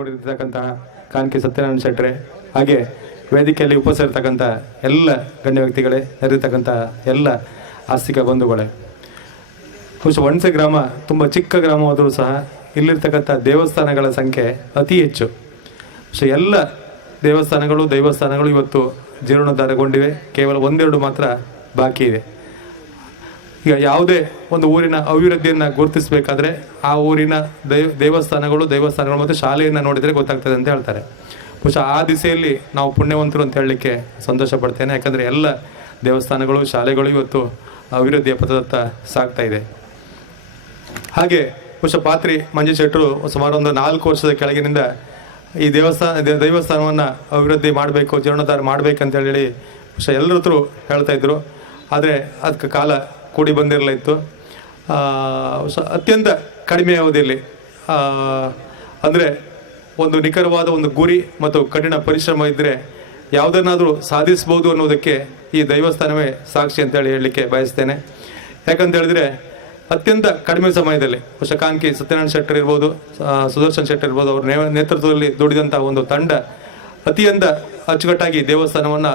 ಪಾಲ್ಗೊಳ್ಳಿರ್ತಕ್ಕಂತಹ ಕಾನ್ಕಿ ಸತ್ಯನಾರಾಯಣ ಶೆಟ್ರೆ, ಹಾಗೆ ವೇದಿಕೆಯಲ್ಲಿ ಉಪಸ್ಥಿತರ್ತಕ್ಕಂಥ ಎಲ್ಲ ಗಣ್ಯ ವ್ಯಕ್ತಿಗಳೇ, ನೆರೆದಿರ್ತಕ್ಕಂಥ ಎಲ್ಲ ಆಸ್ತಿಕ ಬಂಧುಗಳೇ. ಬಹುಶಃ ಹುಣಸೆ ಗ್ರಾಮ ತುಂಬ ಚಿಕ್ಕ ಗ್ರಾಮವಾದರೂ ಸಹ ಇಲ್ಲಿರ್ತಕ್ಕಂಥ ದೇವಸ್ಥಾನಗಳ ಸಂಖ್ಯೆ ಅತಿ ಹೆಚ್ಚು. ಎಲ್ಲ ದೇವಸ್ಥಾನಗಳು ಇವತ್ತು ಜೀರ್ಣೋದ್ಧಾರಗೊಂಡಿವೆ. ಕೇವಲ ಒಂದೆರಡು ಮಾತ್ರ ಬಾಕಿ ಇದೆ. ಈಗ ಯಾವುದೇ ಒಂದು ಊರಿನ ಅಭಿವೃದ್ಧಿಯನ್ನು ಗುರುತಿಸಬೇಕಾದ್ರೆ ಆ ಊರಿನ ದೇವಸ್ಥಾನಗಳು ಮತ್ತು ಶಾಲೆಯನ್ನು ನೋಡಿದರೆ ಗೊತ್ತಾಗ್ತದೆ ಅಂತ ಹೇಳ್ತಾರೆ. ಬಹುಶಃ ಆ ದಿಸೆಯಲ್ಲಿ ನಾವು ಪುಣ್ಯವಂತರು ಅಂತ ಹೇಳಲಿಕ್ಕೆ ಸಂತೋಷ ಪಡ್ತೇನೆ. ಯಾಕಂದರೆ ಎಲ್ಲ ದೇವಸ್ಥಾನಗಳು, ಶಾಲೆಗಳು ಇವತ್ತು ಅಭಿವೃದ್ಧಿಯ ಪಥದತ್ತ ಸಾಗ್ತಾ ಇದೆ. ಹಾಗೆ ಬಹುಶಃ ಪಾತ್ರಿ ಮಂಜು ಶೆಟ್ಟರು ಸುಮಾರು ಒಂದು 4 ವರ್ಷದ ಕೆಳಗಿನಿಂದ ಈ ದೇವಸ್ಥಾನವನ್ನು ಅಭಿವೃದ್ಧಿ ಮಾಡಬೇಕು, ಜೀರ್ಣೋದ್ಧಾರ ಮಾಡಬೇಕಂತ ಹೇಳಿ ಬಹುಶಃ ಎಲ್ಲರ ಹತ್ರ ಹೇಳ್ತಾ ಇದ್ರು. ಆದರೆ ಅದಕ್ಕೆ ಕಾಲ ಕೂಡಿ ಬಂದಿರಲಿತ್ತು. ಅತ್ಯಂತ ಕಡಿಮೆ ಅವಧಿಯಲ್ಲಿ ಅಂದರೆ ಒಂದು ನಿಖರವಾದ ಒಂದು ಗುರಿ ಮತ್ತು ಕಠಿಣ ಪರಿಶ್ರಮ ಇದ್ದರೆ ಯಾವುದನ್ನಾದರೂ ಸಾಧಿಸ್ಬೋದು ಅನ್ನೋದಕ್ಕೆ ಈ ದೇವಸ್ಥಾನವೇ ಸಾಕ್ಷಿ ಅಂತೇಳಿ ಹೇಳಲಿಕ್ಕೆ ಬಯಸ್ತೇನೆ. ಯಾಕಂತ ಹೇಳಿದ್ರೆ ಅತ್ಯಂತ ಕಡಿಮೆ ಸಮಯದಲ್ಲಿ ಬಹುಶಃ ಕಾನ್ಕಿ ಸತ್ಯನಾರಾಯಣ ಶೆಟ್ಟರ್ ಇರ್ಬೋದು, ಸುದರ್ಶನ್ ಶೆಟ್ಟರ್ ಇರ್ಬೋದು, ಅವ್ರ ನೇತೃತ್ವದಲ್ಲಿ ದುಡಿದಂಥ ಒಂದು ತಂಡ ಅತ್ಯಂತ ಅಚ್ಚುಕಟ್ಟಾಗಿ ದೇವಸ್ಥಾನವನ್ನು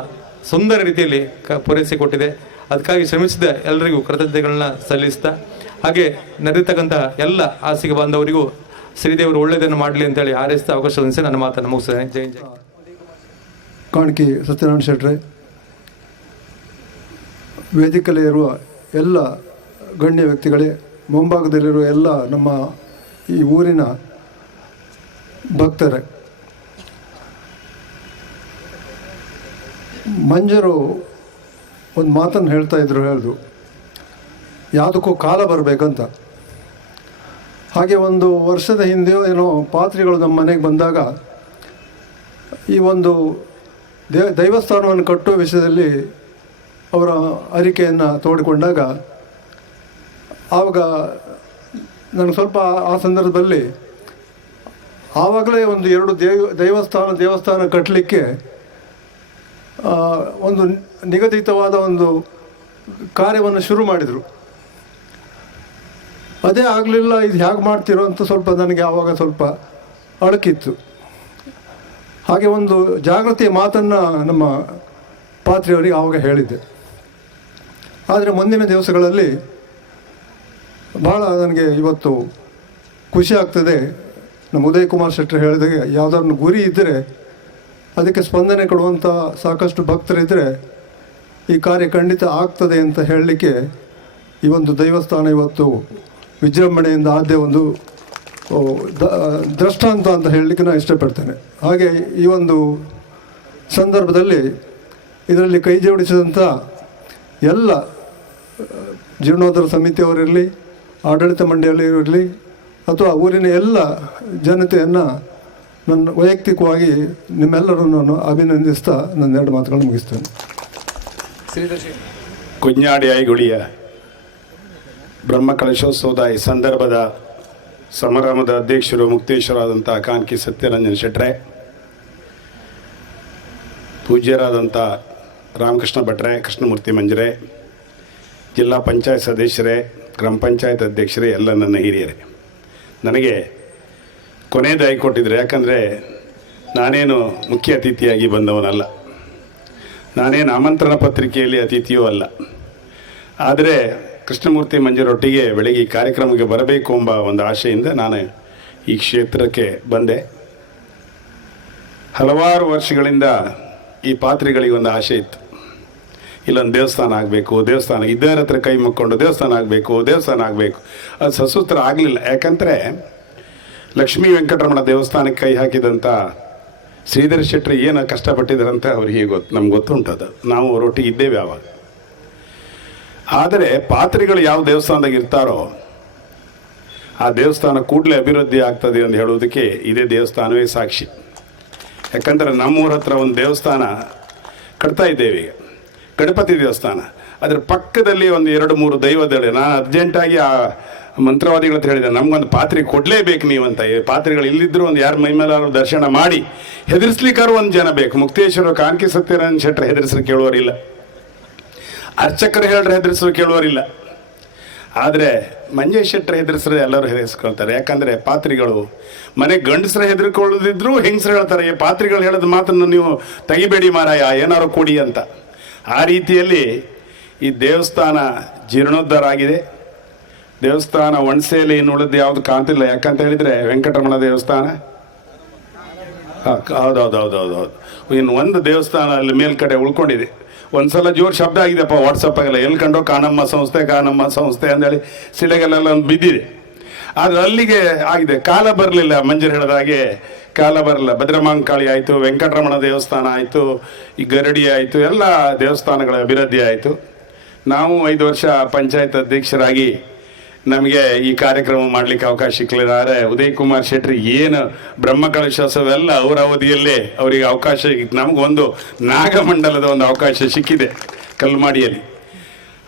ಸುಂದರ ರೀತಿಯಲ್ಲಿ ಪೂರೈಸಿಕೊಟ್ಟಿದೆ. ಅದಕ್ಕಾಗಿ ಶ್ರಮಿಸಿದ ಎಲ್ಲರಿಗೂ ಕೃತಜ್ಞತೆಗಳನ್ನ ಸಲ್ಲಿಸ್ತಾ, ಹಾಗೆ ನಡೆದಿರ್ತಕ್ಕಂಥ ಎಲ್ಲ ಆಸ್ತಿಕ ಬಾಂಧವರಿಗೂ ಶ್ರೀದೇವರು ಒಳ್ಳೆಯದನ್ನು ಮಾಡಲಿ ಅಂತೇಳಿ ಹಾರೈಸ್ತಾ ಅವಕಾಶ ಹೊಂದಿಸಿ ನನ್ನ ಮಾತನ್ನು ಮುಗಿಸ್ತೇನೆ. ಜೈ ಜೈ. ಕಾನ್ಕಿ ಸತ್ಯನಾರಾಯಣ ಶೆಟ್ರೆ, ವೇದಿಕೆಯಲ್ಲಿ ಇರುವ ಎಲ್ಲ ಗಣ್ಯ ವ್ಯಕ್ತಿಗಳೇ, ಮುಂಭಾಗದಲ್ಲಿರುವ ಎಲ್ಲ ನಮ್ಮ ಈ ಊರಿನ ಭಕ್ತರೇ, ಮಂಜರು ಒಂದು ಮಾತನ್ನು ಹೇಳ್ದು ಯಾವುದಕ್ಕೂ ಕಾಲ ಬರಬೇಕಂತ. ಹಾಗೆ ಒಂದು ವರ್ಷದ ಹಿಂದೆಯೋ ಏನೋ ಪಾತ್ರಿಗಳು ನಮ್ಮ ಮನೆಗೆ ಬಂದಾಗ ಈ ಒಂದು ದೈವಸ್ಥಾನವನ್ನು ಕಟ್ಟುವ ವಿಷಯದಲ್ಲಿ ಅವರ ಅರಿಕೆಯನ್ನು ತೋಡಿಕೊಂಡಾಗ ಆವಾಗ ನನಗೆ ಸ್ವಲ್ಪ ಆ ಸಂದರ್ಭದಲ್ಲಿ ಆವಾಗಲೇ ಒಂದು 2 ದೇವಸ್ಥಾನ ಕಟ್ಟಲಿಕ್ಕೆ ಒಂದು ನಿಗದಿತವಾದ ಒಂದು ಕಾರ್ಯವನ್ನು ಶುರು ಮಾಡಿದರು. ಅದೇ ಆಗಲಿಲ್ಲ, ಇದು ಹೇಗೆ ಮಾಡ್ತಿರೋ ಅಂತ ಸ್ವಲ್ಪ ನನಗೆ ಆವಾಗ ಸ್ವಲ್ಪ ಅಳಕಿತ್ತು. ಹಾಗೆ ಒಂದು ಜಾಗೃತಿಯ ಮಾತನ್ನು ನಮ್ಮ ಪಾತ್ರಿಯವರಿಗೆ ಆವಾಗ ಹೇಳಿದ್ದೆ. ಆದರೆ ಮುಂದಿನ ದಿವಸಗಳಲ್ಲಿ ಭಾಳ ನನಗೆ ಇವತ್ತು ಖುಷಿ ಆಗ್ತದೆ. ನಮ್ಮ ಉದಯ್ ಕುಮಾರ್ ಶೆಟ್ಟರ್ ಹೇಳಿದಾಗೆ ಯಾವುದಾದ್ರು ಗುರಿ ಇದ್ದರೆ ಅದಕ್ಕೆ ಸ್ಪಂದನೆ ಕೊಡುವಂಥ ಸಾಕಷ್ಟು ಭಕ್ತರಿದ್ದರೆ ಈ ಕಾರ್ಯ ಖಂಡಿತ ಆಗ್ತದೆ ಅಂತ ಹೇಳಲಿಕ್ಕೆ ಈ ಒಂದು ದೇವಸ್ಥಾನ ಇವತ್ತು ವಿಜೃಂಭಣೆಯಿಂದ ಆದ್ಯ ಒಂದು ದೃಷ್ಟಾಂತ ಅಂತ ಹೇಳಲಿಕ್ಕೆ ನಾನು ಇಷ್ಟಪಡ್ತೇನೆ. ಹಾಗೆ ಈ ಒಂದು ಸಂದರ್ಭದಲ್ಲಿ ಇದರಲ್ಲಿ ಕೈ ಜೋಡಿಸಿದಂಥ ಎಲ್ಲ ಜೀರ್ಣೋದ್ಧಾರ ಸಮಿತಿಯವರಿರಲಿ, ಆಡಳಿತ ಮಂಡಳಿಯವರಿರಲಿ, ಅಥವಾ ಊರಿನ ಎಲ್ಲ ಜನತೆಯನ್ನು ನನ್ನ ವೈಯಕ್ತಿಕವಾಗಿ ನಿಮ್ಮೆಲ್ಲರನ್ನು ಅಭಿನಂದಿಸ್ತಾ ನನ್ನ 2 ಮಾತುಗಳನ್ನು ಮುಗಿಸ್ತೇನೆ. ಕುഞ്ഞാಡಿ ಐಗುಳಿಯ ಬ್ರಹ್ಮಕಲಶೋತ್ಸವದ ಈ ಸಂದರ್ಭದ ಸಮಾರಂಭದ ಅಧ್ಯಕ್ಷರು ಮುಕ್ತೇಶ್ವರಾದಂಥ ಕಾನ್ಕಿ ಸತ್ಯನಾರಾಯಣ ಶೆಟ್ರೆ, ಪೂಜ್ಯರಾದಂಥ ರಾಮಕೃಷ್ಣ ಭಟ್ರೆ, ಕೃಷ್ಣಮೂರ್ತಿ ಮಂಜರೆ, ಜಿಲ್ಲಾ ಪಂಚಾಯತ್ ಸದಸ್ಯರೇ, ಗ್ರಾಮ ಪಂಚಾಯತ್ ಅಧ್ಯಕ್ಷರೇ, ಎಲ್ಲ ನನ್ನ ಹಿರಿಯರೇ, ನನಗೆ ಕೊನೆಯದಾಗಿ ಕೊಟ್ಟಿದ್ದಾರೆ. ಯಾಕಂದರೆ ನಾನೇನು ಮುಖ್ಯ ಅತಿಥಿಯಾಗಿ ಬಂದವನಲ್ಲ, ನಾನೇನು ಆಮಂತ್ರಣ ಪತ್ರಿಕೆಯಲ್ಲಿ ಅತಿಥಿಯೂ ಅಲ್ಲ. ಆದರೆ ಕೃಷ್ಣಮೂರ್ತಿ ಮಂಜರೊಟ್ಟಿಗೆ ಬೆಳಗ್ಗೆ ಈ ಕಾರ್ಯಕ್ರಮಕ್ಕೆ ಬರಬೇಕು ಎಂಬ ಒಂದು ಆಶೆಯಿಂದ ನಾನು ಈ ಕ್ಷೇತ್ರಕ್ಕೆ ಬಂದೆ. ಹಲವಾರು ವರ್ಷಗಳಿಂದ ಈ ಪಾತ್ರಿಗಳಿಗೆ ಒಂದು ಆಸೆ ಇತ್ತು, ಇಲ್ಲೊಂದು ದೇವಸ್ಥಾನ ಆಗಬೇಕು, ದೇವಸ್ಥಾನ ಇದ್ದರ ಹತ್ರ ಕೈ ಮುಕ್ಕೊಂಡು ದೇವಸ್ಥಾನ ಆಗಬೇಕು. ಅದು ಸಸೂತ್ರ ಆಗಲಿಲ್ಲ. ಯಾಕಂದರೆ ಲಕ್ಷ್ಮೀ ವೆಂಕಟರಮಣ ದೇವಸ್ಥಾನಕ್ಕೆ ಕೈ ಹಾಕಿದಂಥ ಶ್ರೀಧರ ಶೆಟ್ಟರು ಏನು ಕಷ್ಟಪಟ್ಟಿದ್ದಾರಂತ ಅವ್ರಿಗೆ ನಮ್ಗೆ ಗೊತ್ತುಂಟದು. ನಾವು ಅವರೊಟ್ಟಿಗೆ ಇದ್ದೇವೆ ಆವಾಗ. ಆದರೆ ಪಾತ್ರಿಗಳು ಯಾವ ದೇವಸ್ಥಾನದಾಗ ಇರ್ತಾರೋ ಆ ದೇವಸ್ಥಾನ ಕೂಡಲೇ ಅಭಿವೃದ್ಧಿ ಆಗ್ತದೆ ಅಂತ ಹೇಳೋದಕ್ಕೆ ಇದೇ ದೇವಸ್ಥಾನವೇ ಸಾಕ್ಷಿ. ಯಾಕಂದರೆ ನಮ್ಮೂರ ಹತ್ರ ಒಂದು ದೇವಸ್ಥಾನ ಕಟ್ತಾ ಇದ್ದೇವೆ ಈಗ, ಗಣಪತಿ ದೇವಸ್ಥಾನ. ಅದರ ಪಕ್ಕದಲ್ಲಿ ಒಂದು 2-3 ದೈವದಳೆ. ನಾನು ಅರ್ಜೆಂಟಾಗಿ ಆ ಮಂತ್ರವಾದಿಗಳ ಹತ್ರ ಹೇಳಿದೆ, ನಮಗೊಂದು ಪಾತ್ರೆ ಕೊಡಲೇಬೇಕು ನೀವಂತ. ಪಾತ್ರೆಗಳು ಇಲ್ಲಿದ್ದರೂ ಒಂದು ಯಾರ ಮೈಮೇಲಾದ್ರು ದರ್ಶನ ಮಾಡಿ ಹೆದರ್ಸ್ಲಿಕ್ಕಾರು ಒಂದು ಜನ ಬೇಕು. ಮುಕ್ತೇಶ್ವರ ಕಾನ್ಕಿ ಸತ್ಯನಾರಾಯಣ ಶೆಟ್ಟರ್ ಹೆದರ್ಸ್ರು ಕೇಳುವರಿಲ್ಲ, ಅರ್ಚಕರು ಹೇಳ್ರೆ ಹೆದರ್ಸ್ರು ಕೇಳುವರಿಲ್ಲ. ಆದರೆ ಮಂಜೇಶ್ ಶೆಟ್ಟರ್ ಹೆದರ್ಸ್ರೆ ಎಲ್ಲರೂ ಹೆದರ್ಸ್ಕೊಳ್ತಾರೆ. ಯಾಕಂದರೆ ಪಾತ್ರಿಗಳು ಮನೆ ಗಂಡಸ್ರ ಹೆದರ್ಕೊಳ್ಳೋದಿದ್ರು ಹೆಂಗಸ್ರು ಹೇಳ್ತಾರೆ, ಈ ಪಾತ್ರಿಗಳು ಹೇಳೋದು ಮಾತನ್ನು ನೀವು ತೆಗಿಬೇಡಿ ಮಾರಾಯ, ಏನಾರು ಕೊಡಿ ಅಂತ. ಆ ರೀತಿಯಲ್ಲಿ ಈ ದೇವಸ್ಥಾನ ಜೀರ್ಣೋದ್ಧಾರ ಆಗಿದೆ. ದೇವಸ್ಥಾನ ಒಣಸೆಯಲ್ಲಿ ಇನ್ನು ಉಳಿದು ಯಾವುದು ಕಾಣ್ತಿಲ್ಲ. ಯಾಕಂತ ಹೇಳಿದರೆ ವೆಂಕಟರಮಣ ದೇವಸ್ಥಾನ, ಹೌದೌದೌದೌದೌದು, ಇನ್ನು ಒಂದು ದೇವಸ್ಥಾನ ಅಲ್ಲಿ ಮೇಲ್ಕಡೆ ಉಳ್ಕೊಂಡಿದೆ. ಒಂದ್ಸಲ ಜೋರು ಶಬ್ದ ಆಗಿದೆಪ್ಪ ವಾಟ್ಸಪ್ಪಾಗೆಲ್ಲ, ಎಲ್ಲಿ ಕಂಡೋ ಕಾನಮ್ಮ ಸಂಸ್ಥೆ ಅಂದೇಳಿ ಸಿಲೆಗಲ್ಲೆಲ್ಲ ಒಂದು ಬಿದ್ದಿದೆ. ಆದರೆ ಅಲ್ಲಿಗೆ ಆಗಿದೆ. ಕಾಲ ಬರಲಿಲ್ಲ, ಮಂಜರು ಹೇಳಿದ ಹಾಗೆ ಕಾಲ ಬರಲಿಲ್ಲ. ಭದ್ರಮಾಂಕಾಳಿ ಆಯಿತು, ವೆಂಕಟರಮಣ ದೇವಸ್ಥಾನ ಆಯಿತು, ಈ ಗರಡಿ ಆಯಿತು, ಎಲ್ಲ ದೇವಸ್ಥಾನಗಳ ಅಭಿವೃದ್ಧಿ ಆಯಿತು. ನಾವು 5 ವರ್ಷ ಪಂಚಾಯತ್ ಅಧ್ಯಕ್ಷರಾಗಿ ನಮಗೆ ಈ ಕಾರ್ಯಕ್ರಮ ಮಾಡಲಿಕ್ಕೆ ಅವಕಾಶ ಸಿಕ್ಕಲಿಲ್ಲ. ಆದರೆ ಉದಯ್ ಕುಮಾರ್ ಶೆಟ್ಟಿ ಏನು ಬ್ರಹ್ಮಕಲಶೋತ್ಸವೆಲ್ಲ ಅವರ ಅವಧಿಯಲ್ಲೇ ಅವರಿಗೆ ಅವಕಾಶ, ನಮಗೊಂದು ನಾಗಮಂಡಲದ ಒಂದು ಅವಕಾಶ ಸಿಕ್ಕಿದೆ ಕಲ್ಮಾಡಿಯಲ್ಲಿ.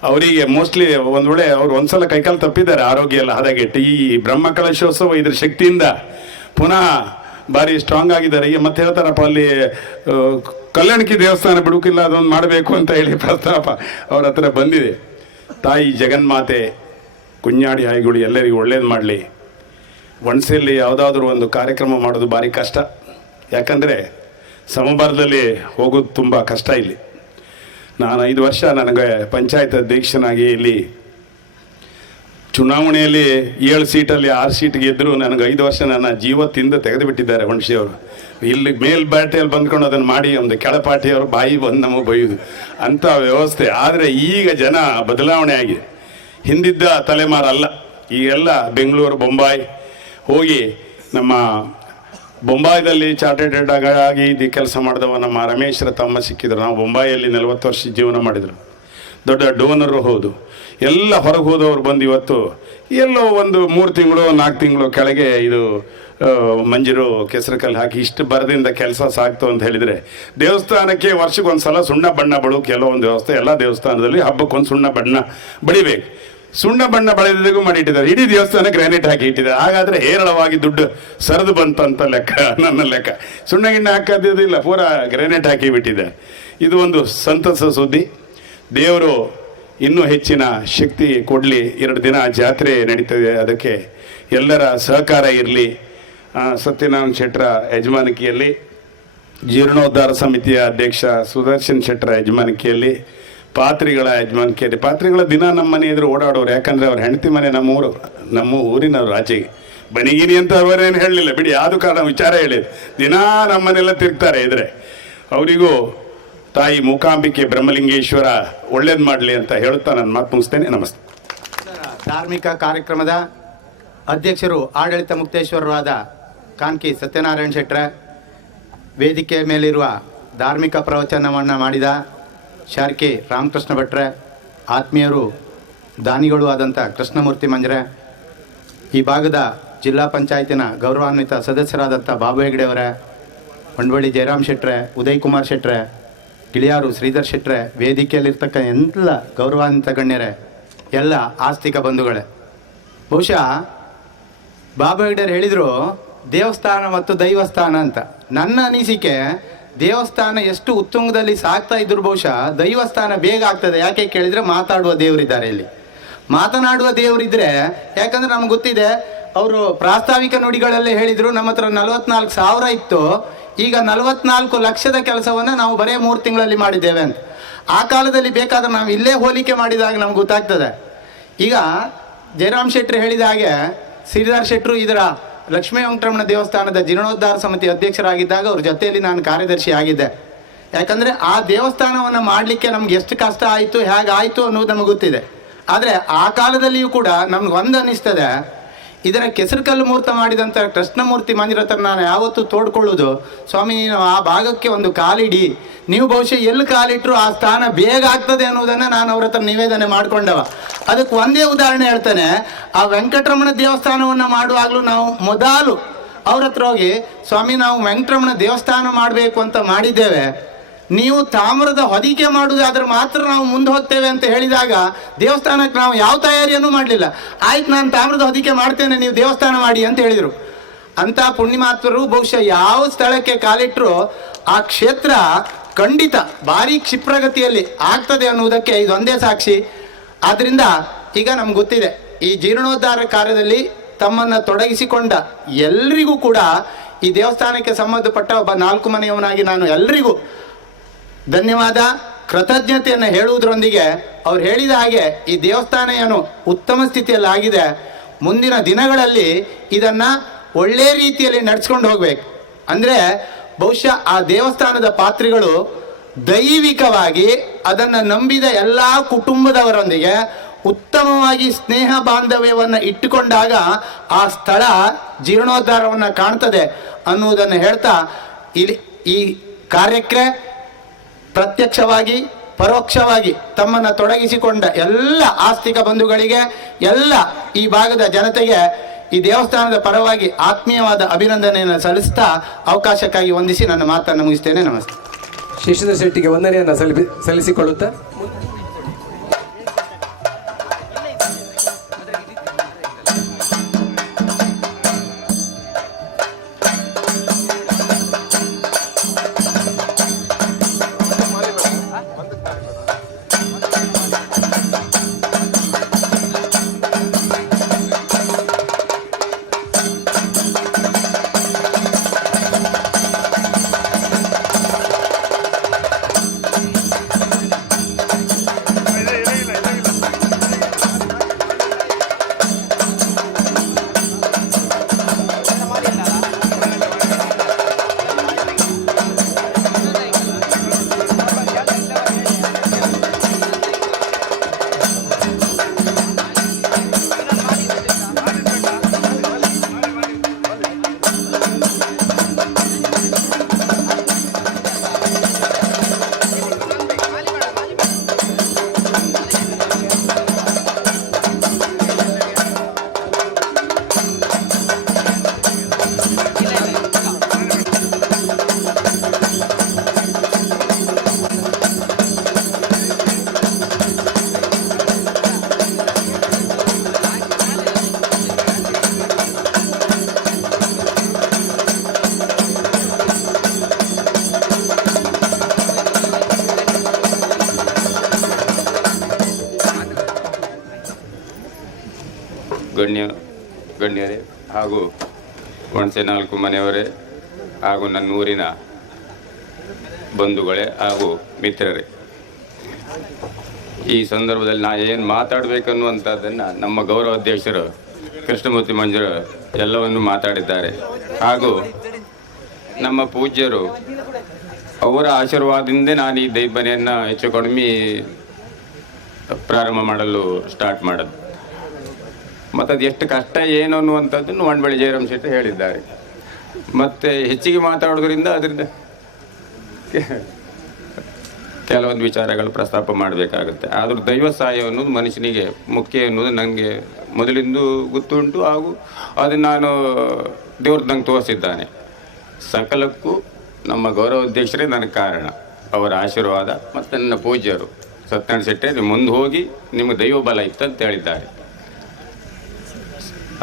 ಅವರಿಗೆ ಮೋಸ್ಟ್ಲಿ ಒಂದು ವೇಳೆ ಅವ್ರು ಒಂದ್ಸಲ ಕೈಕಾಲು ತಪ್ಪಿದ್ದಾರೆ, ಆರೋಗ್ಯ ಎಲ್ಲ ಹದಗೆಟ್ಟು. ಈ ಬ್ರಹ್ಮಕಲಶೋತ್ಸವ ಇದ್ರ ಶಕ್ತಿಯಿಂದ ಪುನಃ ಭಾರಿ ಸ್ಟ್ರಾಂಗ್ ಆಗಿದ್ದಾರೆ. ಈಗ ಮತ್ತೆ ಹೇಳ್ತಾರಪ್ಪ ಅಲ್ಲಿ ಕಲ್ಯಾಣಕಿ ದೇವಸ್ಥಾನ ಬಿಡುಕಿಲ್ಲ, ಅದೊಂದು ಮಾಡಬೇಕು ಅಂತ ಹೇಳಿ ಪ್ರಸ್ತಾಪ ಅವ್ರ ಹತ್ರ ಬಂದಿದೆ. ತಾಯಿ ಜಗನ್ಮಾತೆ ಕುഞ്ഞാಡಿ ಹಾಯಿಗಳು ಎಲ್ಲರಿಗೂ ಒಳ್ಳೇದು ಮಾಡಲಿ. ಒಣಸೆಯಲ್ಲಿ ಯಾವುದಾದ್ರೂ ಒಂದು ಕಾರ್ಯಕ್ರಮ ಮಾಡೋದು ಭಾರಿ ಕಷ್ಟ. ಯಾಕಂದರೆ ಸಮಬಾರದಲ್ಲಿ ಹೋಗೋದು ತುಂಬ ಕಷ್ಟ ಇಲ್ಲಿ. ನಾನು 5 ವರ್ಷ ನನಗೆ ಪಂಚಾಯತ್ ಅಧ್ಯಕ್ಷನಾಗಿ ಇಲ್ಲಿ ಚುನಾವಣೆಯಲ್ಲಿ 7 ಸೀಟಲ್ಲಿ 6 ಸೀಟ್ ಗೆದ್ದರು. ನನಗೆ 5 ವರ್ಷ ನನ್ನ ಜೀವತ್ತಿಂದ ತೆಗೆದುಬಿಟ್ಟಿದ್ದಾರೆ ಹುಣಸೆಯವರು. ಇಲ್ಲಿ ಮೇಲ್ಬಾಟೆಯಲ್ಲಿ ಬಂದ್ಕೊಂಡು ಅದನ್ನು ಮಾಡಿ ಒಂದು ಕೆಳಪಾಟಿಯವರು ಬಾಯಿ ಬಂದು ನಮಗೆ ಬೈಯೋದು ಅಂಥ ವ್ಯವಸ್ಥೆ. ಆದರೆ ಈಗ ಜನ ಬದಲಾವಣೆ ಆಗಿದೆ, ಹಿಂದಿದ್ದ ತಲೆಮಾರಲ್ಲ. ಈಗೆಲ್ಲ ಬೆಂಗಳೂರು, ಬೊಂಬಾಯಿ ಹೋಗಿ ನಮ್ಮ ಬೊಂಬಾಯಿದಲ್ಲಿ ಚಾರ್ಟೆಡ್ ಆಗಿ ಇದು ಕೆಲಸ ಮಾಡಿದವ ನಮ್ಮ ರಮೇಶ್ರ ತಮ್ಮ ಸಿಕ್ಕಿದ್ರು. ನಾವು ಬೊಂಬಾಯಿಯಲ್ಲಿ 40 ವರ್ಷ ಜೀವನ ಮಾಡಿದರು. ದೊಡ್ಡ ಡೋನರು ಹೌದು. ಎಲ್ಲ ಹೊರಗೆ ಹೋದವರು ಬಂದು ಇವತ್ತು ಎಲ್ಲೋ ಒಂದು 3 ತಿಂಗಳು 4 ತಿಂಗಳು ಕೆಳಗೆ ಇದು ಮಂಜರು ಕೆಸರು ಕಲ್ಲು ಹಾಕಿ ಇಷ್ಟು ಬರದಿಂದ ಕೆಲಸ ಸಾಕ್ತು ಅಂತ ಹೇಳಿದರೆ, ದೇವಸ್ಥಾನಕ್ಕೆ ವರ್ಷಕ್ಕೊಂದು ಸಲ ಸುಣ್ಣ ಬಣ್ಣ ಬಳು ಕೆಲವೊಂದು ವ್ಯವಸ್ಥೆ ಎಲ್ಲ ದೇವಸ್ಥಾನದಲ್ಲಿ ಹಬ್ಬಕ್ಕೊಂದು ಸುಣ್ಣ ಬಣ್ಣ ಬಳಿಬೇಕು. ಸುಣ್ಣ ಬಣ್ಣ ಬಳಿದಿಗೂ ಮಾಡಿಟ್ಟಿದ್ದಾರೆ. ಇಡೀ ದೇವಸ್ಥಾನ ಗ್ರಾನೈಟ್ ಹಾಕಿ ಇಟ್ಟಿದ್ದಾರೆ. ಹಾಗಾದರೆ ಹೇರಳವಾಗಿ ದುಡ್ಡು ಸರಿದು ಬಂತಂತ ಲೆಕ್ಕ, ನನ್ನ ಲೆಕ್ಕ. ಸುಣ್ಣ ಗಿಣ್ಣ ಹಾಕೋದಿಲ್ಲ, ಪೂರಾ ಗ್ರಾನೈಟ್ ಹಾಕಿ ಬಿಟ್ಟಿದ್ದಾರೆ. ಇದು ಒಂದು ಸಂತಸ ಸುದ್ದಿ. ದೇವರು ಇನ್ನೂ ಹೆಚ್ಚಿನ ಶಕ್ತಿ ಕೊಡಲಿ. 2 ದಿನ ಜಾತ್ರೆ ನಡೀತದೆ, ಅದಕ್ಕೆ ಎಲ್ಲರ ಸಹಕಾರ ಇರಲಿ. ಸತ್ಯನಾರಾಯಣ ಶೆಟ್ಟರ ಯಜಮಾನಿಕೆಯಲ್ಲಿ, ಜೀರ್ಣೋದ್ಧಾರ ಸಮಿತಿಯ ಅಧ್ಯಕ್ಷ ಸುದರ್ಶನ್ ಶೆಟ್ಟರ ಯಜಮಾನಿಕೆಯಲ್ಲಿ, ಪಾತ್ರಿಗಳ ಯಜಮಾನಿಕೆಯಲ್ಲಿ. ಪಾತ್ರಿಗಳ ದಿನ ನಮ್ಮ ಮನೆ ಎದುರು ಓಡಾಡೋರು. ಯಾಕಂದರೆ ಅವ್ರ ಹೆಂಡತಿ ಮನೆ ನಮ್ಮ ಊರಿನವ್ರು ಆಚೆಗೆ. ಬನಿಗಿನಿ ಅಂತ ಅವರೇನು ಹೇಳಲಿಲ್ಲ ಬಿಡಿ, ಯಾವುದು ಕಾರಣ ವಿಚಾರ ಹೇಳಿದ್ರು. ದಿನಾ ನಮ್ಮನೆಲ್ಲ ತಿರುಗ್ತಾರೆ ಇದ್ರೆ. ಅವರಿಗೂ ತಾಯಿ ಮೂಕಾಂಬಿಕೆ ಬ್ರಹ್ಮಲಿಂಗೇಶ್ವರ ಒಳ್ಳೇದು ಮಾಡಲಿ ಅಂತ ಹೇಳುತ್ತಾ ನಾನು ಮಾತು ಮುಗಿಸ್ತೇನೆ. ನಮಸ್ತೆ. ಧಾರ್ಮಿಕ ಕಾರ್ಯಕ್ರಮದ ಅಧ್ಯಕ್ಷರು ಆಡಳಿತ ಮುಕ್ತೇಶ್ವರರಾದ ಕಾನ್ಕಿ ಸತ್ಯನಾರಾಯಣ ಶೆಟ್ಟರ, ವೇದಿಕೆ ಮೇಲಿರುವ ಧಾರ್ಮಿಕ ಪ್ರವಚನವನ್ನು ಮಾಡಿದ ಶಾರ್ಕಿ ರಾಮಕೃಷ್ಣ ಭಟ್ರೆ, ಆತ್ಮೀಯರು ದಾನಿಗಳು ಆದಂಥ ಕೃಷ್ಣಮೂರ್ತಿ ಮಂಜರೆ, ಈ ಭಾಗದ ಜಿಲ್ಲಾ ಪಂಚಾಯತಿನ ಗೌರವಾನ್ವಿತ ಸದಸ್ಯರಾದಂಥ ಬಾಬು ಹೆಗಡೆಯವರೇ, ಬಂಡವಳ್ಳಿ ಜಯರಾಮ್ ಶೆಟ್ರೆ, ಉದಯ್ ಕುಮಾರ್ ಶೆಟ್ರೆ, ಗಿಳಿಯಾರು ಶ್ರೀಧರ್ ಶೆಟ್ರೆ, ವೇದಿಕೆಯಲ್ಲಿರ್ತಕ್ಕ ಎಲ್ಲ ಗೌರವಾನ್ವಿತ ಗಣ್ಯರೇ, ಎಲ್ಲ ಆಸ್ತಿಕ ಬಂಧುಗಳೇ. ಬಹುಶಃ ಬಾಬು ಹೆಗಡೆಯರು ಹೇಳಿದರು ದೇವಸ್ಥಾನ ಮತ್ತು ದೈವಸ್ಥಾನ ಅಂತ. ನನ್ನ ಅನಿಸಿಕೆ, ದೇವಸ್ಥಾನ ಎಷ್ಟು ಉತ್ತುಂಗದಲ್ಲಿ ಸಾಕ್ತಾ ಇದ್ರು ಬಹುಶಃ ದೈವಸ್ಥಾನ ಬೇಗ ಆಗ್ತದೆ. ಯಾಕೆ ಕೇಳಿದರೆ ಮಾತಾಡುವ ದೇವರಿದ್ದಾರೆ ಇಲ್ಲಿ. ಮಾತನಾಡುವ ದೇವರಿದ್ರೆ, ಯಾಕಂದರೆ ನಮ್ಗೆ ಗೊತ್ತಿದೆ, ಅವರು ಪ್ರಾಸ್ತಾವಿಕ ನುಡಿಗಳಲ್ಲೇ ಹೇಳಿದರು ನಮ್ಮ ಹತ್ರ 44,000 ಇತ್ತು, ಈಗ 44 ಲಕ್ಷದ ಕೆಲಸವನ್ನು ನಾವು ಬರೇ 3 ತಿಂಗಳಲ್ಲಿ ಮಾಡಿದ್ದೇವೆ ಅಂತ. ಆ ಕಾಲದಲ್ಲಿ ಬೇಕಾದ್ರೆ ನಾವು ಇಲ್ಲೇ ಹೋಲಿಕೆ ಮಾಡಿದಾಗ ನಮ್ಗೆ ಗೊತ್ತಾಗ್ತದೆ. ಈಗ ಜಯರಾಮ್ ಶೆಟ್ಟಿ ಹೇಳಿದ ಹಾಗೆ ಶ್ರೀಧರ್ ಶೆಟ್ಟರು ಇದರ ಲಕ್ಷ್ಮೀ ವೆಂಕಟರಮಣ ದೇವಸ್ಥಾನದ ಜೀರ್ಣೋದ್ಧಾರ ಸಮಿತಿ ಅಧ್ಯಕ್ಷರಾಗಿದ್ದಾಗ ಅವ್ರ ಜೊತೆಯಲ್ಲಿ ನಾನು ಕಾರ್ಯದರ್ಶಿ ಆಗಿದ್ದೆ. ಯಾಕಂದರೆ ಆ ದೇವಸ್ಥಾನವನ್ನು ಮಾಡಲಿಕ್ಕೆ ನಮ್ಗೆ ಎಷ್ಟು ಕಷ್ಟ ಆಯಿತು, ಹೇಗಾಯಿತು ಅನ್ನೋದು ನಮಗೆ ಗೊತ್ತಿದೆ. ಆದರೆ ಆ ಕಾಲದಲ್ಲಿಯೂ ಕೂಡ ನಮ್ಗೆ ಒಂದು ಅನ್ನಿಸ್ತದೆ, ಇದರ ಕೆಸರುಕಲ್ಲು ಮುಹೂರ್ತ ಮಾಡಿದಂಥ ಕೃಷ್ಣಮೂರ್ತಿ ಮಂದಿರ ಹತ್ರ ನಾನು ಯಾವತ್ತೂ ತೋಡ್ಕೊಳ್ಳೋದು, ಸ್ವಾಮಿ ನೀನು ಆ ಭಾಗಕ್ಕೆ ಒಂದು ಕಾಲಿಡಿ, ನೀವು ಬಹುಶಃ ಎಲ್ಲಿ ಕಾಲಿಟ್ಟರು ಆ ಸ್ಥಾನ ಬೇಗ ಆಗ್ತದೆ ಅನ್ನೋದನ್ನು ನಾನು ಅವ್ರ ಹತ್ರ ನಿವೇದನೆ ಮಾಡ್ಕೊಂಡವ. ಅದಕ್ಕೆ ಒಂದೇ ಉದಾಹರಣೆ ಹೇಳ್ತಾನೆ. ಆ ವೆಂಕಟರಮಣ ದೇವಸ್ಥಾನವನ್ನು ಮಾಡುವಾಗಲೂ ನಾವು ಮೊದಲು ಅವ್ರ ಹತ್ರ ಹೋಗಿ, ಸ್ವಾಮಿ ನಾವು ವೆಂಕಟರಮಣ ದೇವಸ್ಥಾನ ಮಾಡಬೇಕು ಅಂತ ಮಾಡಿದ್ದೇವೆ, ನೀವು ತಾಮ್ರದ ಹೊದಿಕೆ ಮಾಡುವುದಾದ್ರೆ ಮಾತ್ರ ನಾವು ಮುಂದೆ ಹೋಗ್ತೇವೆ ಅಂತ ಹೇಳಿದಾಗ ದೇವಸ್ಥಾನಕ್ಕೆ ನಾವು ಯಾವ ತಯಾರಿಯನ್ನು ಮಾಡಲಿಲ್ಲ. ಆಯ್ತು ನಾನು ತಾಮ್ರದ ಹೊದಿಕೆ ಮಾಡ್ತೇನೆ, ನೀವು ದೇವಸ್ಥಾನ ಮಾಡಿ ಅಂತ ಹೇಳಿದರು. ಅಂಥ ಪುಣ್ಯಮಾತ್ಮರು ಬಹುಶಃ ಯಾವ ಸ್ಥಳಕ್ಕೆ ಕಾಲಿಟ್ಟರು ಆ ಕ್ಷೇತ್ರ ಖಂಡಿತ ಭಾರಿ ಕ್ಷಿಪ್ರಗತಿಯಲ್ಲಿ ಆಗ್ತದೆ ಅನ್ನುವುದಕ್ಕೆ ಇದೊಂದೇ ಸಾಕ್ಷಿ. ಆದ್ದರಿಂದ ಈಗ ನಮ್ಗೆ ಗೊತ್ತಿದೆ, ಈ ಜೀರ್ಣೋದ್ಧಾರ ಕಾರ್ಯದಲ್ಲಿ ತಮ್ಮನ್ನು ತೊಡಗಿಸಿಕೊಂಡ ಎಲ್ರಿಗೂ ಕೂಡ ಈ ದೇವಸ್ಥಾನಕ್ಕೆ ಸಂಬಂಧಪಟ್ಟ ಒಬ್ಬ 4 ಮನೆಯವನಾಗಿ ನಾನು ಎಲ್ರಿಗೂ ಧನ್ಯವಾದ ಕೃತಜ್ಞತೆಯನ್ನು ಹೇಳುವುದರೊಂದಿಗೆ ಅವ್ರು ಹೇಳಿದ ಹಾಗೆ ಈ ದೇವಸ್ಥಾನ ಏನು ಉತ್ತಮ ಸ್ಥಿತಿಯಲ್ಲಿ ಆಗಿದೆ, ಮುಂದಿನ ದಿನಗಳಲ್ಲಿ ಇದನ್ನು ಒಳ್ಳೆಯ ರೀತಿಯಲ್ಲಿ ನಡೆಸ್ಕೊಂಡು ಹೋಗ್ಬೇಕು. ಅಂದರೆ ಬಹುಶಃ ಆ ದೇವಸ್ಥಾನದ ಪಾತ್ರಿಗಳು ದೈವಿಕವಾಗಿ ಅದನ್ನು ನಂಬಿದ ಎಲ್ಲ ಕುಟುಂಬದವರೊಂದಿಗೆ ಉತ್ತಮವಾಗಿ ಸ್ನೇಹ ಬಾಂಧವ್ಯವನ್ನು ಇಟ್ಟುಕೊಂಡಾಗ ಆ ಸ್ಥಳ ಜೀರ್ಣೋದ್ಧಾರವನ್ನು ಕಾಣ್ತದೆ ಅನ್ನುವುದನ್ನು ಹೇಳ್ತಾ ಈ ಕಾರ್ಯಕ್ಕೆ ಪ್ರತ್ಯಕ್ಷವಾಗಿ ಪರೋಕ್ಷವಾಗಿ ತಮ್ಮನ್ನು ತೊಡಗಿಸಿಕೊಂಡ ಎಲ್ಲ ಆಸ್ತಿಕ ಬಂಧುಗಳಿಗೆ, ಎಲ್ಲ ಈ ಭಾಗದ ಜನತೆಗೆ ಈ ದೇವಸ್ಥಾನದ ಪರವಾಗಿ ಆತ್ಮೀಯವಾದ ಅಭಿನಂದನೆಯನ್ನು ಸಲ್ಲಿಸ್ತಾ ಅವಕಾಶಕ್ಕಾಗಿ ವಂದಿಸಿ ನನ್ನ ಮಾತನ್ನು ಮುಗಿಸ್ತೇನೆ. ನಮಸ್ತೆ. ಶಶಿಧರ್ ಶೆಟ್ಟಿಗೆ ವಂದನೆಯನ್ನು ಸಲ್ಲಿಸಿಕೊಳ್ಳುತ್ತಾ ಗಣ್ಯರೇ ಹಾಗೂ ಒಣಸೆ 4 ಮನೆಯವರೇ ಹಾಗೂ ನನ್ನೂರಿನ ಬಂಧುಗಳೇ ಹಾಗೂ ಮಿತ್ರರೇ, ಈ ಸಂದರ್ಭದಲ್ಲಿ ನಾನು ಏನು ಮಾತಾಡಬೇಕನ್ನುವಂಥದ್ದನ್ನು ನಮ್ಮ ಗೌರವ ಅಧ್ಯಕ್ಷರು ಕೃಷ್ಣಮೂರ್ತಿ ಮಂಜರು ಎಲ್ಲವನ್ನು ಮಾತಾಡಿದ್ದಾರೆ. ಹಾಗೂ ನಮ್ಮ ಪೂಜ್ಯರು ಅವರ ಆಶೀರ್ವಾದದಿಂದ ನಾನು ಈ ದೈವನೆಯನ್ನು ಹೆಚ್ಚು ಕಡಿಮೆ ಪ್ರಾರಂಭ ಮಾಡಲು ಸ್ಟಾರ್ಟ್ ಮಾಡೋದು. ಮತ್ತು ಅದು ಎಷ್ಟು ಕಷ್ಟ ಏನು ಅನ್ನುವಂಥದ್ದನ್ನು ಮಂಡಬಳ್ಳಿ ಜಯರಾಮ್ ಶೆಟ್ಟಿ ಹೇಳಿದ್ದಾರೆ. ಮತ್ತು ಹೆಚ್ಚಿಗೆ ಮಾತಾಡೋದ್ರಿಂದ ಅದರಿಂದ ಕೆಲವೊಂದು ವಿಚಾರಗಳು ಪ್ರಸ್ತಾಪ ಮಾಡಬೇಕಾಗುತ್ತೆ. ಆದರೂ ದೈವ ಸಹಾಯ ಅನ್ನೋದು ಮನುಷ್ಯನಿಗೆ ಮುಖ್ಯ ಅನ್ನೋದು ನನಗೆ ಮೊದಲಿಂದ ಗೊತ್ತುಂಟು. ಹಾಗೂ ಅದನ್ನು ನಾನು ದೇವ್ರದ್ದು ನಂಗೆ ತೋರಿಸಿದ್ದಾನೆ. ಸಕಲಕ್ಕೂ ನಮ್ಮ ಗೌರವ ಅಧ್ಯಕ್ಷರೇ ನನಗೆ ಕಾರಣ, ಅವರ ಆಶೀರ್ವಾದ ಮತ್ತು ನನ್ನ ಪೂಜ್ಯರು ಸತ್ಯನಾರಾಯಣ ಶೆಟ್ಟಿ ನೀವು ಮುಂದೆ ಹೋಗಿ ನಿಮಗೆ ದೈವ ಬಲ ಇತ್ತು ಅಂತ ಹೇಳಿದ್ದಾರೆ.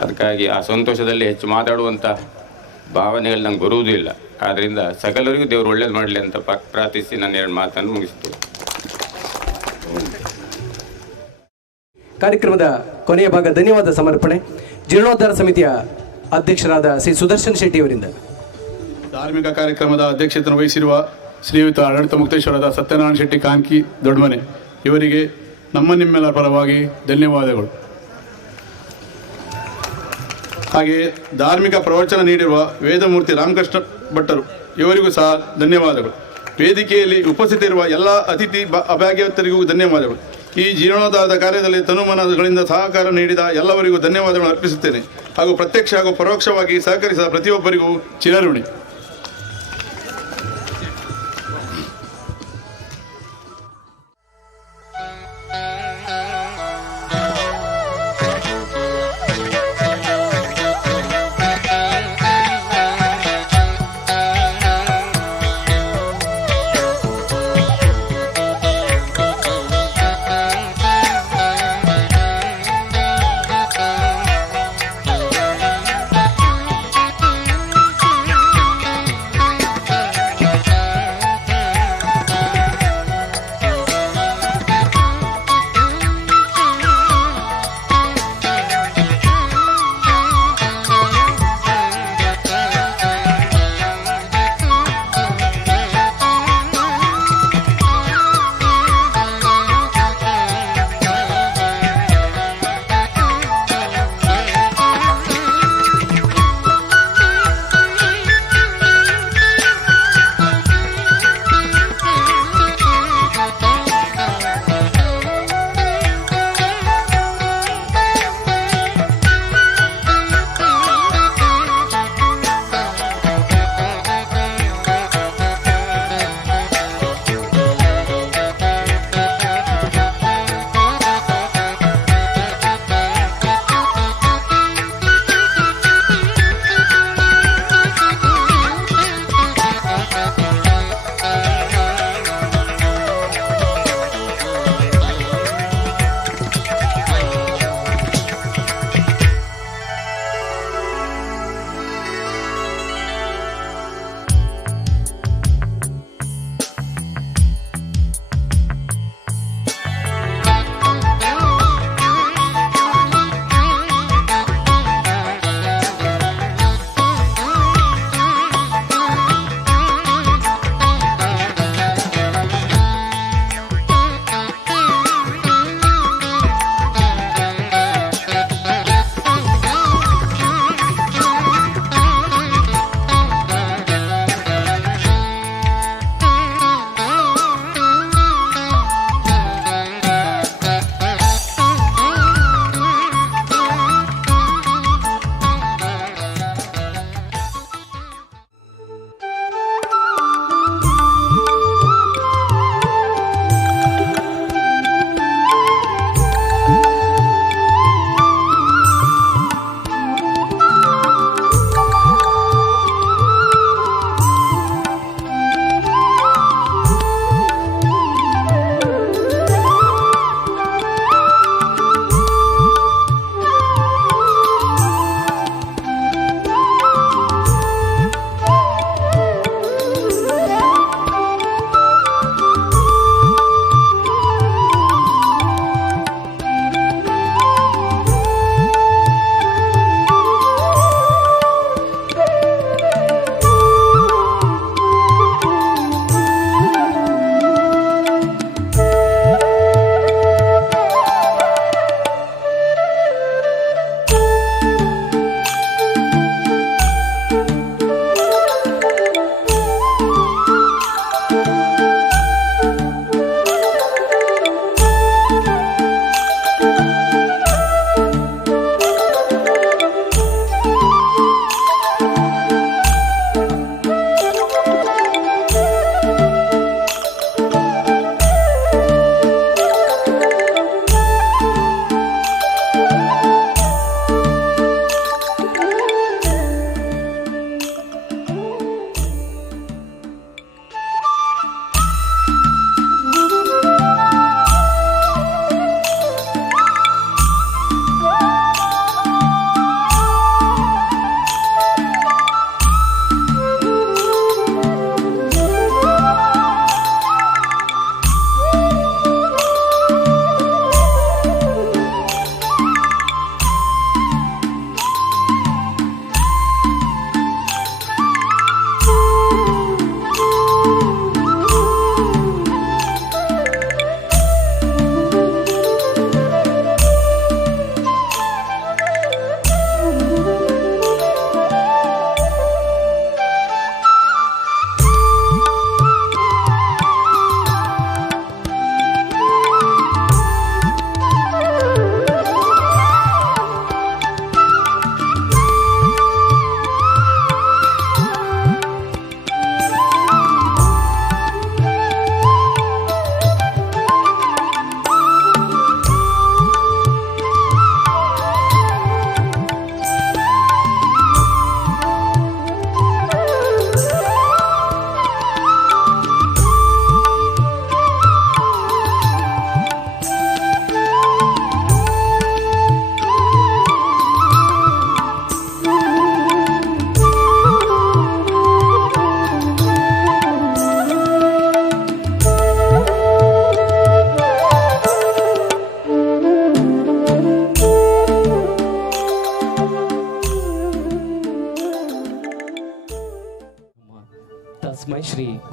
ಅದಕ್ಕಾಗಿ ಆ ಸಂತೋಷದಲ್ಲಿ ಹೆಚ್ಚು ಮಾತಾಡುವಂಥ ಭಾವನೆಗಳು ನಂಗೆ ಬರುವುದಿಲ್ಲ. ಆದ್ದರಿಂದ ಸಕಲರಿಗೂ ದೇವರು ಒಳ್ಳೇದು ಮಾಡಲಿ ಅಂತ ಪ್ರಾರ್ಥಿಸಿ ನನ್ನ 2 ಮಾತನ್ನು ಮುಗಿಸ್ತೀನಿ. ಕಾರ್ಯಕ್ರಮದ ಕೊನೆಯ ಭಾಗ ಧನ್ಯವಾದ ಸಮರ್ಪಣೆ ಜೀರ್ಣೋದ್ಧಾರ ಸಮಿತಿಯ ಅಧ್ಯಕ್ಷರಾದ ಶ್ರೀ ಸುದರ್ಶನ್ ಶೆಟ್ಟಿ ಅವರಿಂದ. ಧಾರ್ಮಿಕ ಕಾರ್ಯಕ್ರಮದ ಅಧ್ಯಕ್ಷತೆಯನ್ನು ವಹಿಸಿರುವ ಶ್ರೀಯುತ ಆಡಳಿತ ಮುಕ್ತೇಶ್ವರದ ಸತ್ಯನಾರಾಯಣ ಶೆಟ್ಟಿ ಕಾನ್ಕಿ ದೊಡ್ಡಮನೆ ಇವರಿಗೆ ನಿಮ್ಮೆಲ್ಲರ ಪರವಾಗಿ ಧನ್ಯವಾದಗಳು. ಹಾಗೆಯೇ ಧಾರ್ಮಿಕ ಪ್ರವಚನ ನೀಡಿರುವ ವೇದಮೂರ್ತಿ ರಾಮಕೃಷ್ಣ ಭಟ್ಟರು ಇವರಿಗೂ ಸಹ ಧನ್ಯವಾದಗಳು. ವೇದಿಕೆಯಲ್ಲಿ ಉಪಸ್ಥಿತಿರುವ ಎಲ್ಲ ಅತಿಥಿ ಅಭಾಗ್ಯತರಿಗೂ ಧನ್ಯವಾದಗಳು. ಈ ಜೀರ್ಣೋದ್ಧಾರದ ಕಾರ್ಯದಲ್ಲಿ ತನುಮನಗಳಿಂದ ಸಹಕಾರ ನೀಡಿದ ಎಲ್ಲವರಿಗೂ ಧನ್ಯವಾದಗಳನ್ನು ಅರ್ಪಿಸುತ್ತೇನೆ. ಹಾಗೂ ಪ್ರತ್ಯಕ್ಷ ಹಾಗೂ ಪರೋಕ್ಷವಾಗಿ ಸಹಕರಿಸಿದ ಪ್ರತಿಯೊಬ್ಬರಿಗೂ ಚಿರಋಣಿ.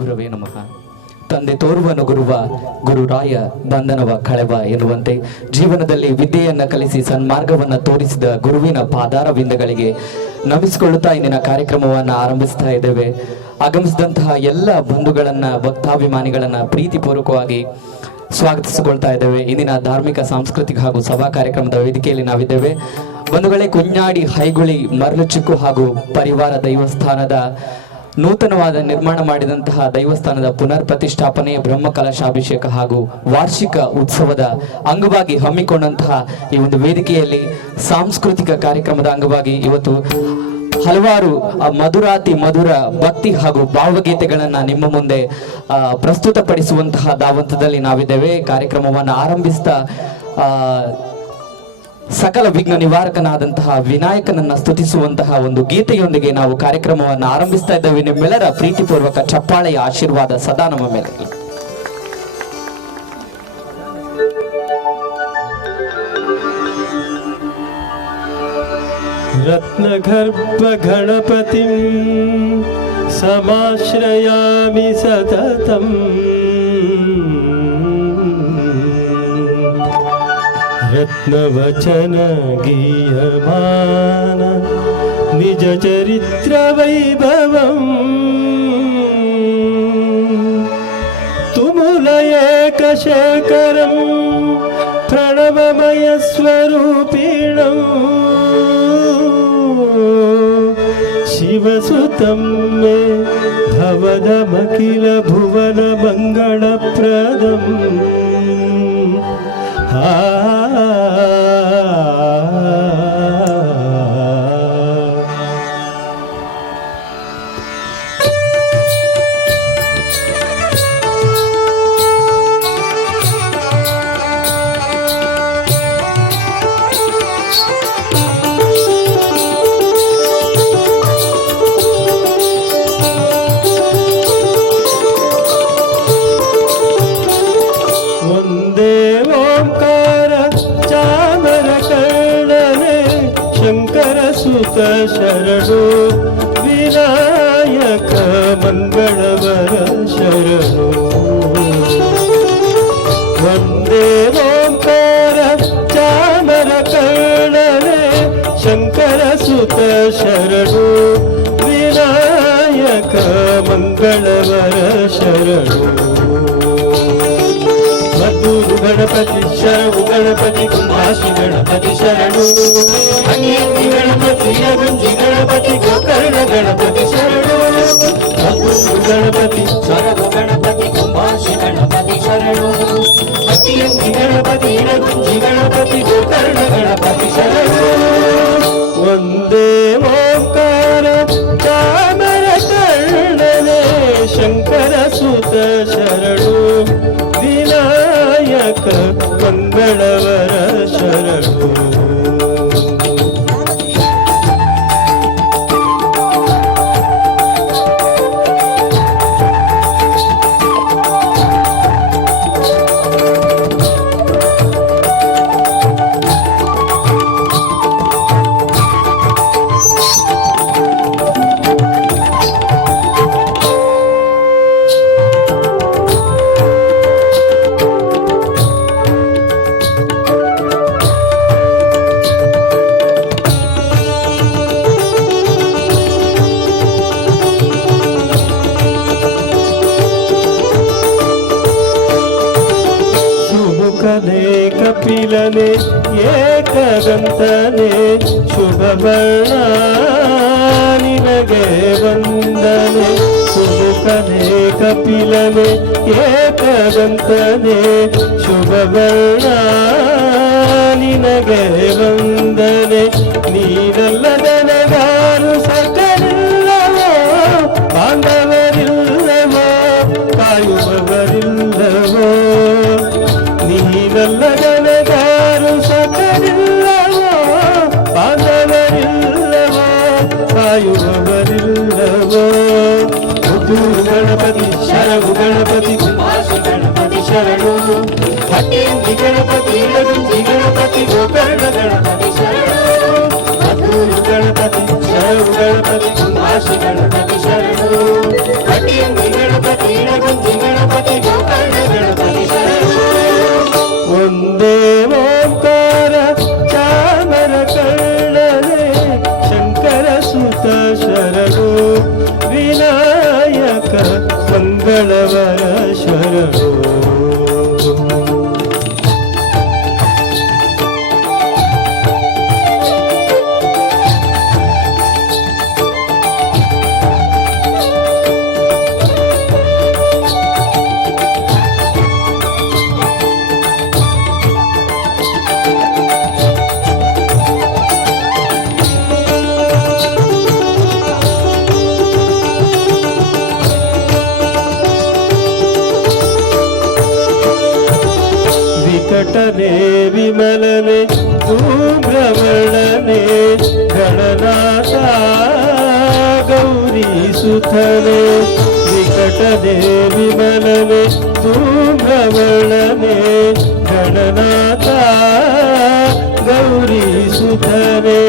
ಗುರುವೇ ನಮಃ. ತಂದೆ ತೋರುವನು ಗುರುವ, ಗುರುರಾಯ ಬಂಧನವ ಕಳೆವ ಎನ್ನುವಂತೆ ಜೀವನದಲ್ಲಿ ವಿದ್ಯೆಯನ್ನು ಕಲಿಸಿ ಸನ್ಮಾರ್ಗವನ್ನು ತೋರಿಸಿದ ಗುರುವಿನ ಪಾದಾರವಿಂದಗಳಿಗೆ ನಮಿಸಿಕೊಳ್ಳುತ್ತಾ ಇಂದಿನ ಕಾರ್ಯಕ್ರಮವನ್ನು ಆರಂಭಿಸ್ತಾ ಇದ್ದೇವೆ. ಆಗಮಿಸಿದಂತಹ ಎಲ್ಲ ಬಂಧುಗಳನ್ನ, ಭಕ್ತಾಭಿಮಾನಿಗಳನ್ನ ಪ್ರೀತಿಪೂರ್ವಕವಾಗಿ ಸ್ವಾಗತಿಸಿಕೊಳ್ತಾ ಇದ್ದೇವೆ. ಇಂದಿನ ಧಾರ್ಮಿಕ, ಸಾಂಸ್ಕೃತಿಕ ಹಾಗೂ ಸಭಾ ಕಾರ್ಯಕ್ರಮದ ವೇದಿಕೆಯಲ್ಲಿ ನಾವಿದ್ದೇವೆ. ಬಂಧುಗಳೇ, ಕುഞ്ഞാಡಿ ಹೈಗುಳಿ ಮರಳುಚಿಕ್ಕು ಹಾಗೂ ಪರಿವಾರ ದೈವಸ್ಥಾನದ ನೂತನವಾದ ನಿರ್ಮಾಣ ಮಾಡಿದಂತಹ ದೈವಸ್ಥಾನದ ಪುನರ್ ಪ್ರತಿಷ್ಠಾಪನೆ, ಬ್ರಹ್ಮ ಕಲಶಾಭಿಷೇಕ ಹಾಗೂ ವಾರ್ಷಿಕ ಉತ್ಸವದ ಅಂಗವಾಗಿ ಹಮ್ಮಿಕೊಂಡಂತಹ ಈ ಒಂದು ವೇದಿಕೆಯಲ್ಲಿ ಸಾಂಸ್ಕೃತಿಕ ಕಾರ್ಯಕ್ರಮದ ಅಂಗವಾಗಿ ಇವತ್ತು ಹಲವಾರು ಮಧುರಾತಿ ಮಧುರ ಭಕ್ತಿ ಹಾಗೂ ಭಾವಗೀತೆಗಳನ್ನ ನಿಮ್ಮ ಮುಂದೆ ಪ್ರಸ್ತುತಪಡಿಸುವಂತಹ ದಾವಂತದಲ್ಲಿ ನಾವಿದ್ದೇವೆ. ಕಾರ್ಯಕ್ರಮವನ್ನು ಆರಂಭಿಸ್ತಾ ಸಕಲ ವಿಘ್ನ ನಿವಾರಕನಾದಂತಹ ವಿನಾಯಕನನ್ನ ಸ್ತುತಿಸುವಂತಹ ಒಂದು ಗೀತೆಯೊಂದಿಗೆ ನಾವು ಕಾರ್ಯಕ್ರಮವನ್ನು ಆರಂಭಿಸ್ತಾ ಇದ್ದೇವೆ. ನಿಮ್ಮೆಲ್ಲರ ಪ್ರೀತಿಪೂರ್ವಕ ಚಪ್ಪಾಳೆಯ ಆಶೀರ್ವಾದ ಸದಾ ನಮ್ಮ ಮೇಲೆ. ರತ್ನಗರ್ಭ ಗಣಪತಿಂ ಸಮಾಶ್ರಯಾಮಿ ಸತತಂ ರತ್ನವಚನ ಗೀಯಮಾನ ನಿಜ ಚರಿತ್ರ ವೈಭವಂ ತುಮುಲ ಏಕಶೇಖರಂ ಪ್ರಣವಮಯ ಸ್ವರೂಪಿಣಂ ಶಿವಸುತಂ ಮೇ ಭವದಮಖಿಲ ಭುವನ ಮಂಗಳಪ್ರದಂ ಶರಣು ವಿನಾಯಕ ಮಂಗಳವರ ಶರಣು ವಂದೇ ಓಂಕಾರ ಚಾಮರ ಕರ್ಣನೆ ಶಂಕರ ಸುತ ಶರಣು ವಿನಾಯಕ ಮಂಗಳವರ ಶರಣು ಮಧುರು ಗಣಪತಿ ಶರಣು ಗಣಪತಿ ಕುಂಭಾಷಿ ಗಣಪತಿ ಶರಣು ಅನಿಯಂತಿ ಗಣಪತಿ ಅಗುಂಜಿ ಗಣಪತಿ ಗೋಕರ್ಣ ಗಣಪತಿ ಶರಣು ಮಧುರು ಗಣಪತಿ ಶರಣು ಗಣಪತಿ ಕುಂಭಾಷಿ ಗಣಪತಿ ಶರಣು ಅನಿಯಂತಿ ಗಣಪತಿ ಅಗುಂಜಿ ಗಣಪತಿ ಗೋಕರ್ಣ ಗಣಪತಿ ಶರಣು ವಂದೇ ಓಂಕಾರ ಚಾಮರ ಕರ್ಣನೆ ಶಂಕರ ಸುತ ಶರಣು ವಿನಾಯಕ ಮಂಗಳವರ ಶರಣು ಕಪಿಲನೆ ಏಕದಂತನೆ ಶುಭವರ್ಣ ನಿನಗೆ ವಂದನೆ ಸುಮುಖನೆ ಕಪಿಲನೆ ಏಕದಂತನೆ ಶುಭವರ್ಣ ನಿನಗೆ ವಂದನೆ ನೀನಲ್ಲದನಗಾರು ಸಕಲಿಲ್ಲವೋ ಬಾಂಧವರಿಲ್ಲವೋ ಕಾಯುವವರಿಲ್ಲವೋ ನೀನಲ್ಲದನಗಾರು ಸಕಲಿಲ್ಲವೋ ಬಾಂಧವರಿಲ್ಲವೋ ಕಾಯುವವರಿಲ್ಲವೋ ಮುತ್ತೂರು ಗಣಪತಿ ಶರಣು ಗಣಪತಿ ಕುಂಭಾಷಿ ಗಣಪತಿ ಶರಣು ಹಟ್ಟಿಂದಿ ಗಣಪತಿ ಇಳಗುಂಜಿ ಗಣಪತಿ ಗೋಕರ್ಣ ಗಣಪತಿ ಶರಣು ಮುತ್ತೂರು ಗಣಪತಿ ಶರಣು ಗಣಪತಿ ಕುಂಭಾಷಿ ಗಣಪತಿ ಶರಣು ಹಟ್ಟಿಂದಿ ಗಣಪತಿ ವಿಕಟನೆ ವಿಮಲನೆ ಧೂಮ್ರವರ್ಣನೆ ಗಣನಾಥ ಗೌರಿ ಸುತನೆ ವಿಕಟನೆ ವಿಮಲನೆ ಧೂಮ್ರವರ್ಣನೆ ಗಣನಾಥ ಗೌರಿ ಸುತನೆ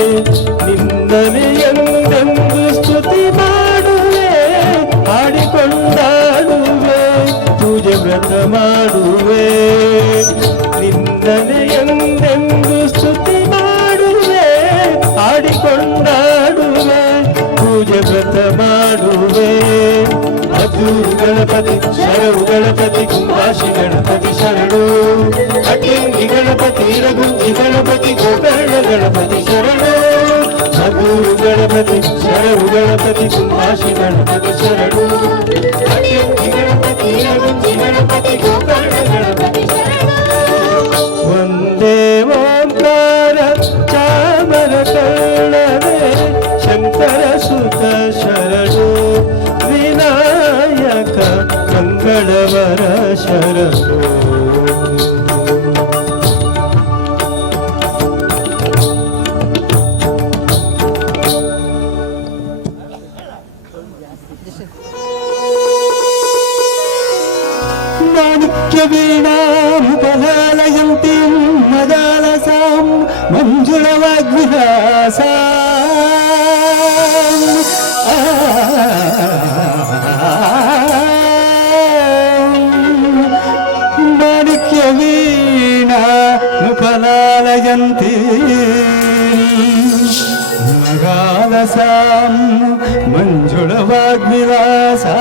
ನಿನ್ನನೆ ಎಂದೆಂದು ಸ್ತುತಿ ಮಾಡುವೆ ಹಾಡಿಕೊಂಡಾಡುವೆ ಪೂಜೆ ವ್ರತ ಮಾಡುವೆ ನಿನ್ನನೆ ಎಂದೆಂದು ಸ್ತುತಿ ಮಾಡುವೆ ಹಾಡಿಕೊಂಡಾಡುವೆ ಪೂಜೆ ವ್ರತ ಮಾಡುವೆ ಅದ್ದೂರು ಗಣಪತಿ ಶರಣು ಗಣಪತಿ ಕುಂಭಾಷಿ ಗಣಪತಿ ಶರಣು ಅಡ್ಡಿಂಗಿ ಗಣಪತಿ ರಘುಂಜಿ ಗಣಪತಿ ಗೋಕರ್ಣ ಗಣಪತಿ ಶರಣು ಅದ್ದೂರು ಗಣಪತಿ ಶರಣು ಗಣಪತಿ ಕುಂಭಾಷಿ ಗಣಪತಿ ಶರಣು ಅಡ್ಡಿಂಗಿ ಗಣಪತಿ ರಘುಂಜಿ ಗಣಪತಿ ಗೋಕರ್ಣ ಗಣಪತಿ ಶರಣು ವಂದೇ ಓಂಕಾರ ಚಾಮರ ಕರ್ಣನೆ ಶಂಕರ ಸುತ ಶರಣು ವಿನಾಯಕ ಮಂಗಳವರ ಶರಣು ಮಾಣಿಕ್ಯವೀಣಾಮುಪಲಾಲಯಂತಿ ಮದಾಲಸಾಂ ಮಂಜುಳವಾಗ್ವಿಲಾಸಾ ಮಾಣಿಕ್ಯವೀಣಾಮುಪಲಾಲಯಂತಿ ಮಗಾಲಸಾಂ ಮಂಜುಳವಾಗ್ವಿಲಾಸಾ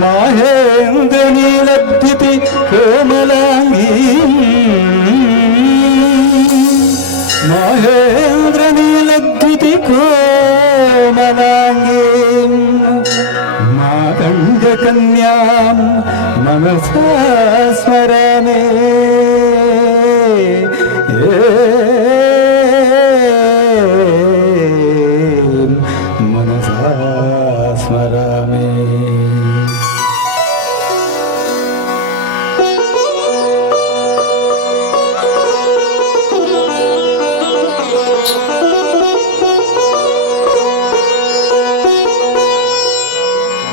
ಮಹೇಂದ್ರ ನೀಲದ್ಯುತಿ ಕೋಮಲಾಂಗಿ ಮಹೇಂದ್ರ ನೀಲದ್ಯುತಿ ಕೋಮಲಾಂಗಿ ಮಾತಂಗ ಕನ್ಯಾಂ ಮನಸಾ ಸ್ಮರನೆ ಮನಸಾ ಸ್ಮರನೆ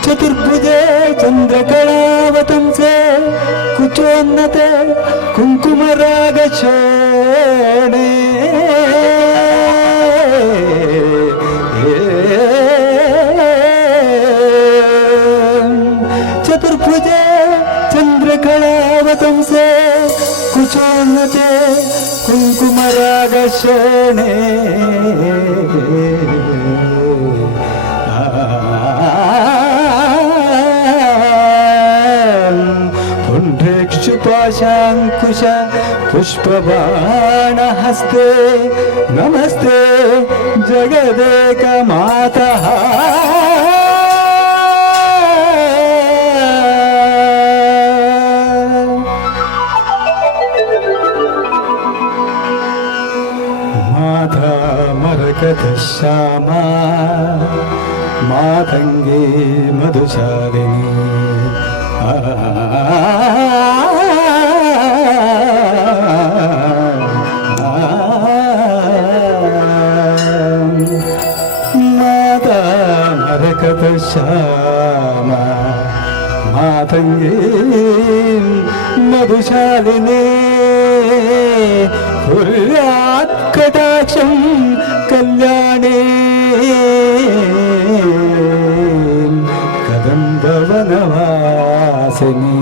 चतुर्भुजे चंद्रकलावतंसे कुचोन्नते कुंकुमरागशोणे चतुर्भुजे चंद्रकलावतंसे कुचोन्नते कुंकुमरागशोणे पुण्ड्रेक्षुपाशाङ्कुश पुष्पबाणहस्ते नमस्ते जगदेकमातः माता मरकतश्यामा मातङ्गी मधुशालिनी माता मरकत श्यामा मातंगी मधुशालिनी कुर्यात् कटाक्षं कल्याणे कदम्बवनवासिनी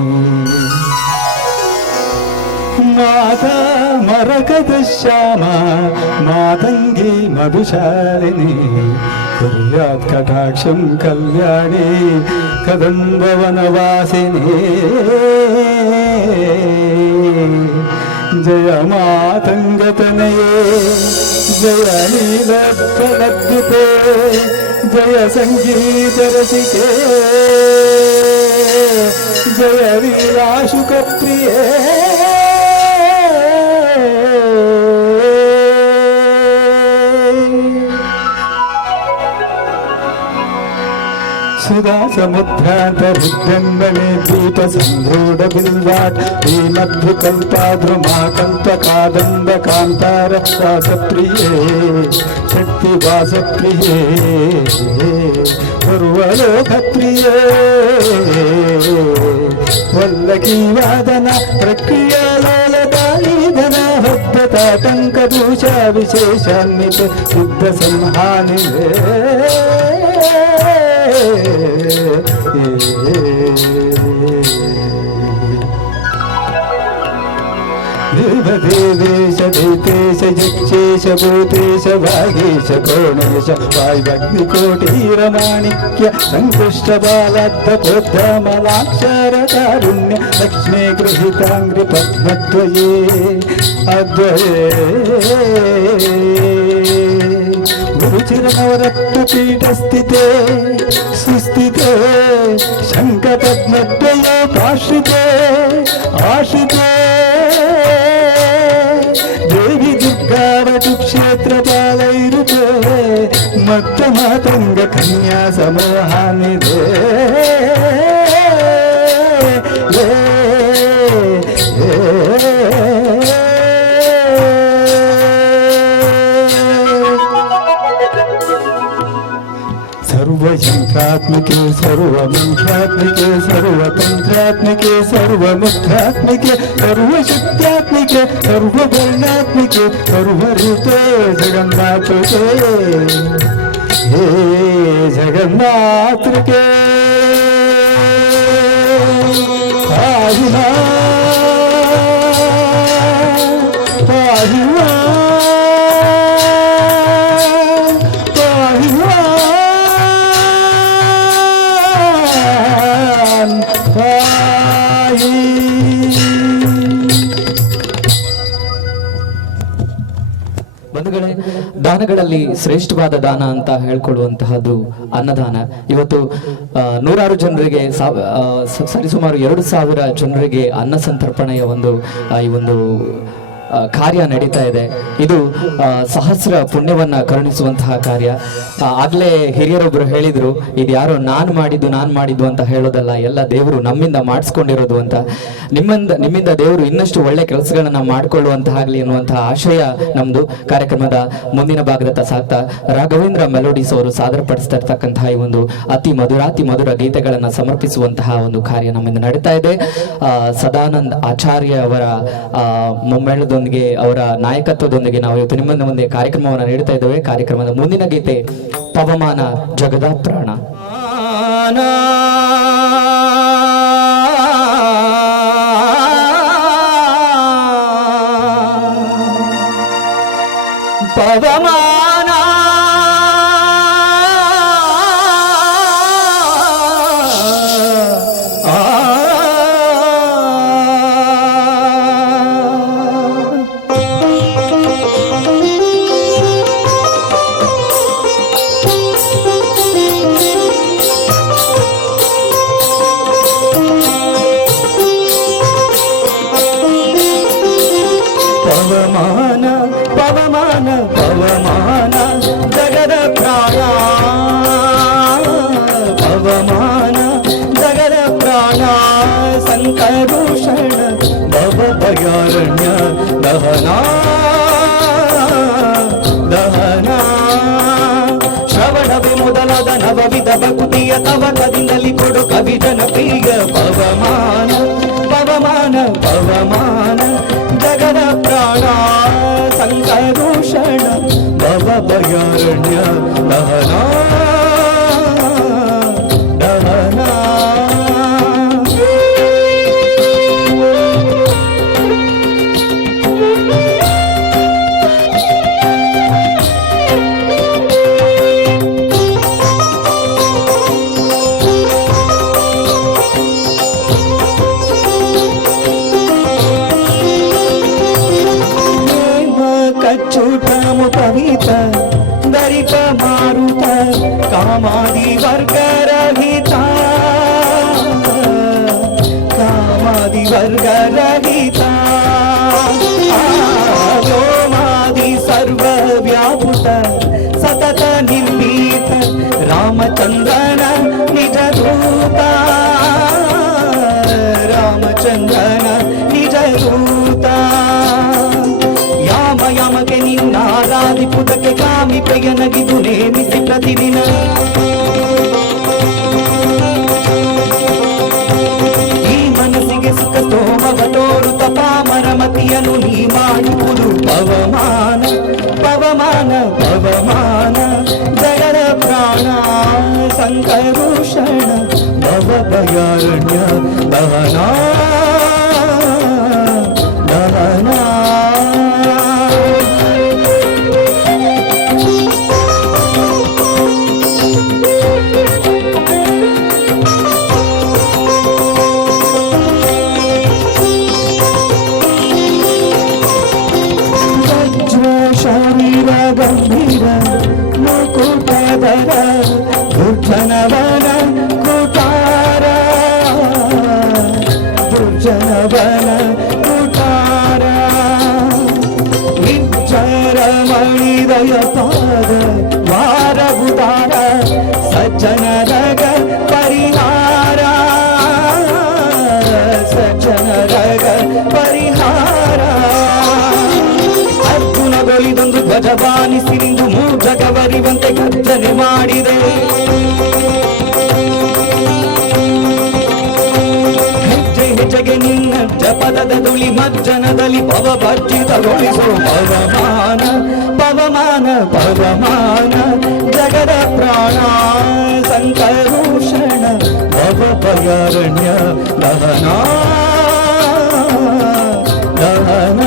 माता मरकत श्यामा मातंगी मधुशालिनी कुर्यात् कटाक्षं कल्याणे कदम्बवनवासिनी जय मातंगतनये जय नीलप्रलब्धते जय संगीत रसिके जय लीलाशुकप्रिये सुधा समुद्रान्तर्जन्मने दीप संरूढ बिल्वाट भीमद्भुकल्पाद्रुमा कल्पकादम्ब कान्तार वासप्रिये शक्ति वासप्रिये सर्वलोकप्रिये वल्लकी वादन प्रक्रियालोलदायीधन भद्रताटङ्कदूषा विशेषान्वित सिद्ध संहानिले देवदेवेश दैतेश यक्षेश भूतेश भागेश कोणेश वायुग्निकोटीरमाणिक्य सङ्कृष्टबालद्धपोद्धमलाक्षरकारुण्य लक्ष्मे गृहीताङ्ग्रि पद्मद्वये अद्वये गुरुचिरनवरत्नपीठस्थिते सुस्थिते शङ्खपद्मद्वये पाश्रिते आश्रिते देवी दुर्गावटु क्षेत्रपालैरुते मत्तमातङ्ग कन्या समूहानिधे सर्वयन्त्रात्मिके सर्वमन्त्रात्मिके सर्वतन्त्रात्मिके सर्वमुद्रात्मिके सर्वशक्त्यात्मिके सर्ववर्णात्मिके सर्वऋते जगन्नाथके हे जगन्नाथके पाहिमा पाहिमा ಬಂಧುಗಳೇ, ದಾನಗಳಲ್ಲಿ ಶ್ರೇಷ್ಠವಾದ ದಾನ ಅಂತ ಹೇಳ್ಕೊಳ್ಳುವಂತಹದ್ದು ಅನ್ನದಾನ. ಇವತ್ತು ನೂರಾರು ಜನರಿಗೆ ಸರಿಸುಮಾರು 2,000 ಜನರಿಗೆ ಅನ್ನ ಸಂತರ್ಪಣೆಯ ಈ ಒಂದು ಕಾರ್ಯ ನಡೀತಾ ಇದೆ. ಇದು ಸಹಸ್ರ ಪುಣ್ಯವನ್ನ ಕರುಣಿಸುವಂತಹ ಕಾರ್ಯ. ಆಗ್ಲೇ ಹಿರಿಯರೊಬ್ರು ಹೇಳಿದ್ರು, ಇದು ಯಾರೋ ನಾನು ಮಾಡಿದ್ದು ಅಂತ ಹೇಳೋದಲ್ಲ, ಎಲ್ಲ ದೇವರು ನಮ್ಮಿಂದ ಮಾಡಿಸ್ಕೊಂಡಿರೋದು ಅಂತ. ನಿಮ್ಮಿಂದ ದೇವರು ಇನ್ನಷ್ಟು ಒಳ್ಳೆ ಕೆಲಸಗಳನ್ನ ಮಾಡಿಕೊಳ್ಳುವಂತಾಗಲಿ ಎನ್ನುವಂತಹ ಆಶಯ ನಮ್ದು. ಕಾರ್ಯಕ್ರಮದ ಮುಂದಿನ ಭಾಗದತ್ತ ಸಾಕ್ತಾ ರಾಘವೇಂದ್ರ ಮೆಲೋಡಿಸ್ ಅವರು ಸಾದರಪಡಿಸ್ತಾ ಇರ್ತಕ್ಕಂತಹ ಈ ಒಂದು ಅತಿ ಮಧುರ ಗೀತೆಗಳನ್ನ ಸಮರ್ಪಿಸುವಂತಹ ಒಂದು ಕಾರ್ಯ ನಮ್ಮಿಂದ ನಡೀತಾ ಇದೆ. ಸದಾನಂದ್ ಆಚಾರ್ಯ ಅವರ ಮುಮ್ಮೆಳದೊಂದಿಗೆ, ಅವರ ನಾಯಕತ್ವದೊಂದಿಗೆ ನಾವು ಇವತ್ತು ನಿಮ್ಮ ಮುಂದೆ ಕಾರ್ಯಕ್ರಮವನ್ನು ನೀಡ್ತಾ ಇದ್ದೇವೆ. ಕಾರ್ಯಕ್ರಮದ ಮುಂದಿನ ಗೀತೆ ಪವಮಾನ ಜಗದ ಪ್ರಾಣ. ಪವಮಾನ ಪವಮಾನ ಜಗದ ಪ್ರಾಣ, ಪವಮಾನ ಜಗದ ಪ್ರಾಣ, ಸಂಕರುಷಣ ಭವ ಭಯಾರಣ್ಯ ದಹನ ದಹನ, ಶ್ರವಣವೇ ಮೊದಲಾದ ನವವಿಧ ಭಕ್ತಿಯ ತವಕದಿಂದಲಿ ಕೊಡು ಕವಿ ಜನಪ್ರಿಯ. ಪವಮಾನ ಪವಮಾನ ಪವಮಾನ ಜಗದ ಪ್ರಾಣ, ಸಂಕರುಷಣ ಭವ ಭಯಾರಣ್ಯ ದಹನ ದಹನ. ಕವಿತ ದರಿಪ ಮಾರುತ ಕಾಮಾದಿ ವರ್ಗ ರಹಿತ, ಕಾಮಾದಿ ವರ್ಗ ರಹಿತ, ವ್ಯೋಮಾದಿ ಸರ್ವ ವ್ಯಾಪುತ ಸತತ ನಿರ್ಭೀತ ರಾಮಚಂದ್ರನ ನಿಜ ರೂಪ ರಾಮಚಂದ್ರನ ನಿಜ ರೂಪ ಯಾಮ ಯಾಮಕ್ಕೆ ನಿನ್ನಾರಾಧಿಪುದಕ್ಕೆ ಕಾಮಿಪೆಯನಗಿದು ನೇಮಿಸಿ ಪ್ರತಿದಿನ ಈ ಮನಸ್ಸಿಗೆ ಸುಖ ಸ್ತೋಮವ ತೋರುತ್ತ ಪಾಮರಮತಿಯನ್ನು ನೀ ಮಾಡಿರುವುದು ಪವಮಾನ ಪವಮಾನ ಪವಮಾನ ಜಗದ ಪ್ರಾಣ ಸಂಕರುಷಣ ಭವಭಯಾರಣ್ಯ ದಹನ ದಹನ ಶರೀರ ಗಂಭೀರ ಮುಕುಟಧರ ದುರ್ಜನವನ ಕುಟಾರ ದುರ್ಜನವನ ಕುಟಾರ ನಿಚ್ಚರ ಮಣಿದಯ ಪಾದ ವಾರಬುದಾರ ಸಜ್ಜನರಗ ಪರಿಹಾರ ಸಜ್ಜನರಗ ಪರಿಹಾರ ಅರ್ಜುನಗಳಿದೊಂದು ಧ್ವಜವಾನಿಸಿ ನಿಂದು ಮೂಜಗವರಿವಂತೆ ಗರ್ಜನೆ ಮಾಡಿದೆ ಹೆಜ್ಜೆ ಹೆಜ್ಜೆಗೆ ನಿನ್ನ ಜಪದದ ದುಳಿ ಮಜ್ಜನದಲ್ಲಿ ಭವಭರ್ಜಿತಗೊಳಿಸೋ ಪವಮಾನ ಪವಮಾನ ಪವಮಾನ ಜಗದ ಪ್ರಾಣ ಸಂಕರುಷಣ ಭವಭಯಾರಣ್ಯ ದಹನ ದಹನ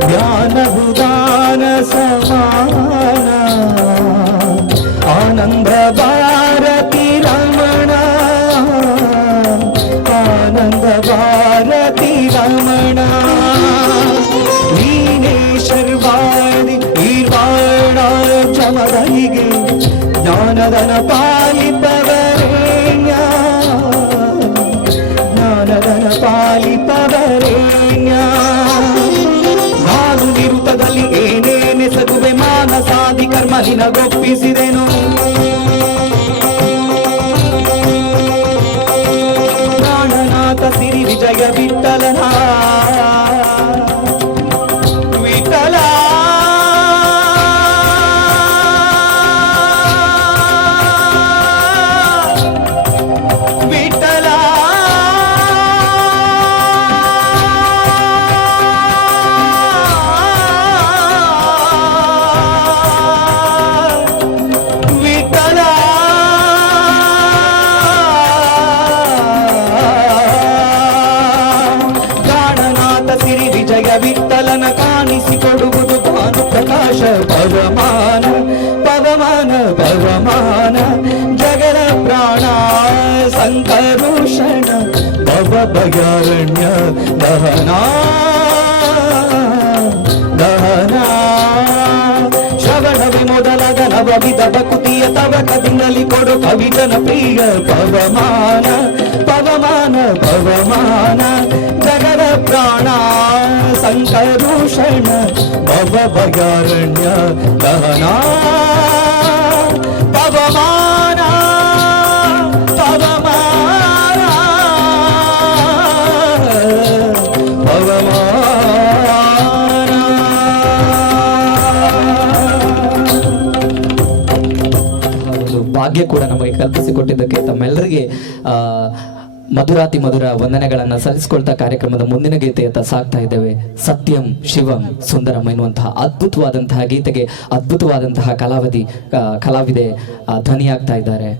ಜ್ಞಾನಬುದಾನ ಸಮಾನ ಆನಂದ ಭಾರತಿ ರಮಣ ಆನಂದ ಭಾರತಿ ರಮಣ ನೀನೇ ಶರ್ವಾಣಿ ಈರ್ವಾಣ ಚಮದನಿಗೆ ಜ್ಞಾನದನ ಪಾಲಿಪವರೇಣ್ಯ ಜ್ಞಾನದನ ಪಾಲಿಪವರೇಣ್ಯ ನಾನು ನಿರುತದಲ್ಲಿ ಏನೇನೆಸಗುವೆ ಮಾನಸಾದಿ ಕರ್ಮ ನಿನಗೊಪ್ಪಿಸಿದೆನು ಪ್ರಾಣನಾಥ ಸಿರಿ ವಿಜಯ ವಿಠಲನ ವಿಠಲ ವಿಠಲ ವಿಠಲ ಪ್ರಾಣನಾಥ ಸಿರಿ ವಿಜಯ ವಿಠಲನ ಕಾಣಿಸಿಕೊಡುವುದು ಭಾನು ಪ್ರಕಾಶ ಪವಮಾನ ಪವಮಾನ ಪವಮಾನ ಜಗದ ಪ್ರಾಣ ಸಂಕರುಷಣ ಭವಭಯಾರಣ್ಯ ದಹನ ದಹನ ಶ್ರವಣವೇ ಮೊದಲಾದ ನವವಿಧ ಭಕುತಿಯ ತವಕದಿಂದಲಿ ಕೊಡು ಕವಿಜನ ಪ್ರಿಯ ಪವಮಾನ ಪವಮಾನ ಪವಮಾನ ಜಗದ ಪ್ರಾಣ ಸಂಕರುಷಣ ಭವಭಯಾರಣ್ಯ ದಹನ ಪವಮಾನ ಪವಮಾನ ಒಂದು ಭಾಗ್ಯ ಕೂಡ ನಮಗೆ ಕಲ್ಪಿಸಿಕೊಟ್ಟಿದ್ದಕ್ಕೆ ತಮ್ಮೆಲ್ಲರಿಗೆ ಮಧುರಾತಿ ಮಧುರ ವಂದನೆಗಳನ್ನು ಸಲ್ಲಿಸಿಕೊಳ್ತಾ ಕಾರ್ಯಕ್ರಮದ ಮುಂದಿನ ಗೀತೆಯತ್ತ ಸಾಗ್ತಾ ಇದ್ದೇವೆ. ಸತ್ಯಂ ಶಿವಂ ಸುಂದರಂ ಎನ್ನುವಂತಹ ಅದ್ಭುತವಾದಂತಹ ಗೀತೆಗೆ ಅದ್ಭುತವಾದಂತಹ ಕಲಾವಿದೆ ಧ್ವನಿಯಾಗ್ತಾ ಇದ್ದಾರೆ.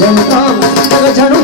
Jantam Om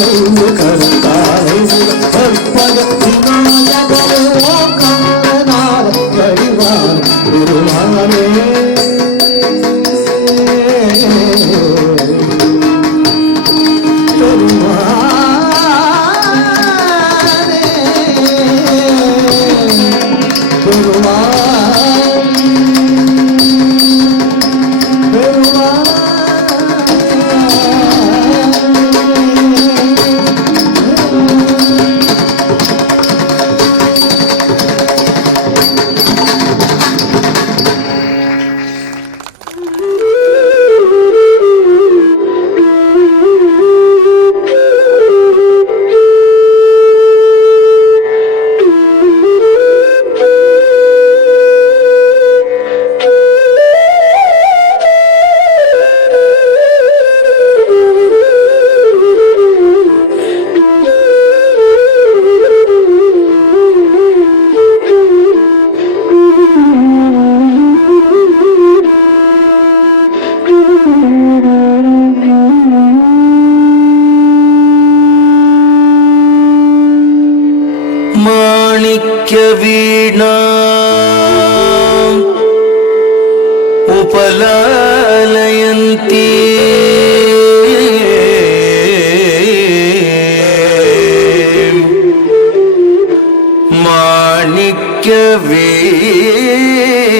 ಕಲ್ಲು ಕರುತ್ತಾರೆ ಕಲ್ಪದ ವಿನಾಯಕರು ಕನ್ನನಾದ ಪರಿವಾರ ಗುರುವಾರೇ वीणा उपलालयन्ती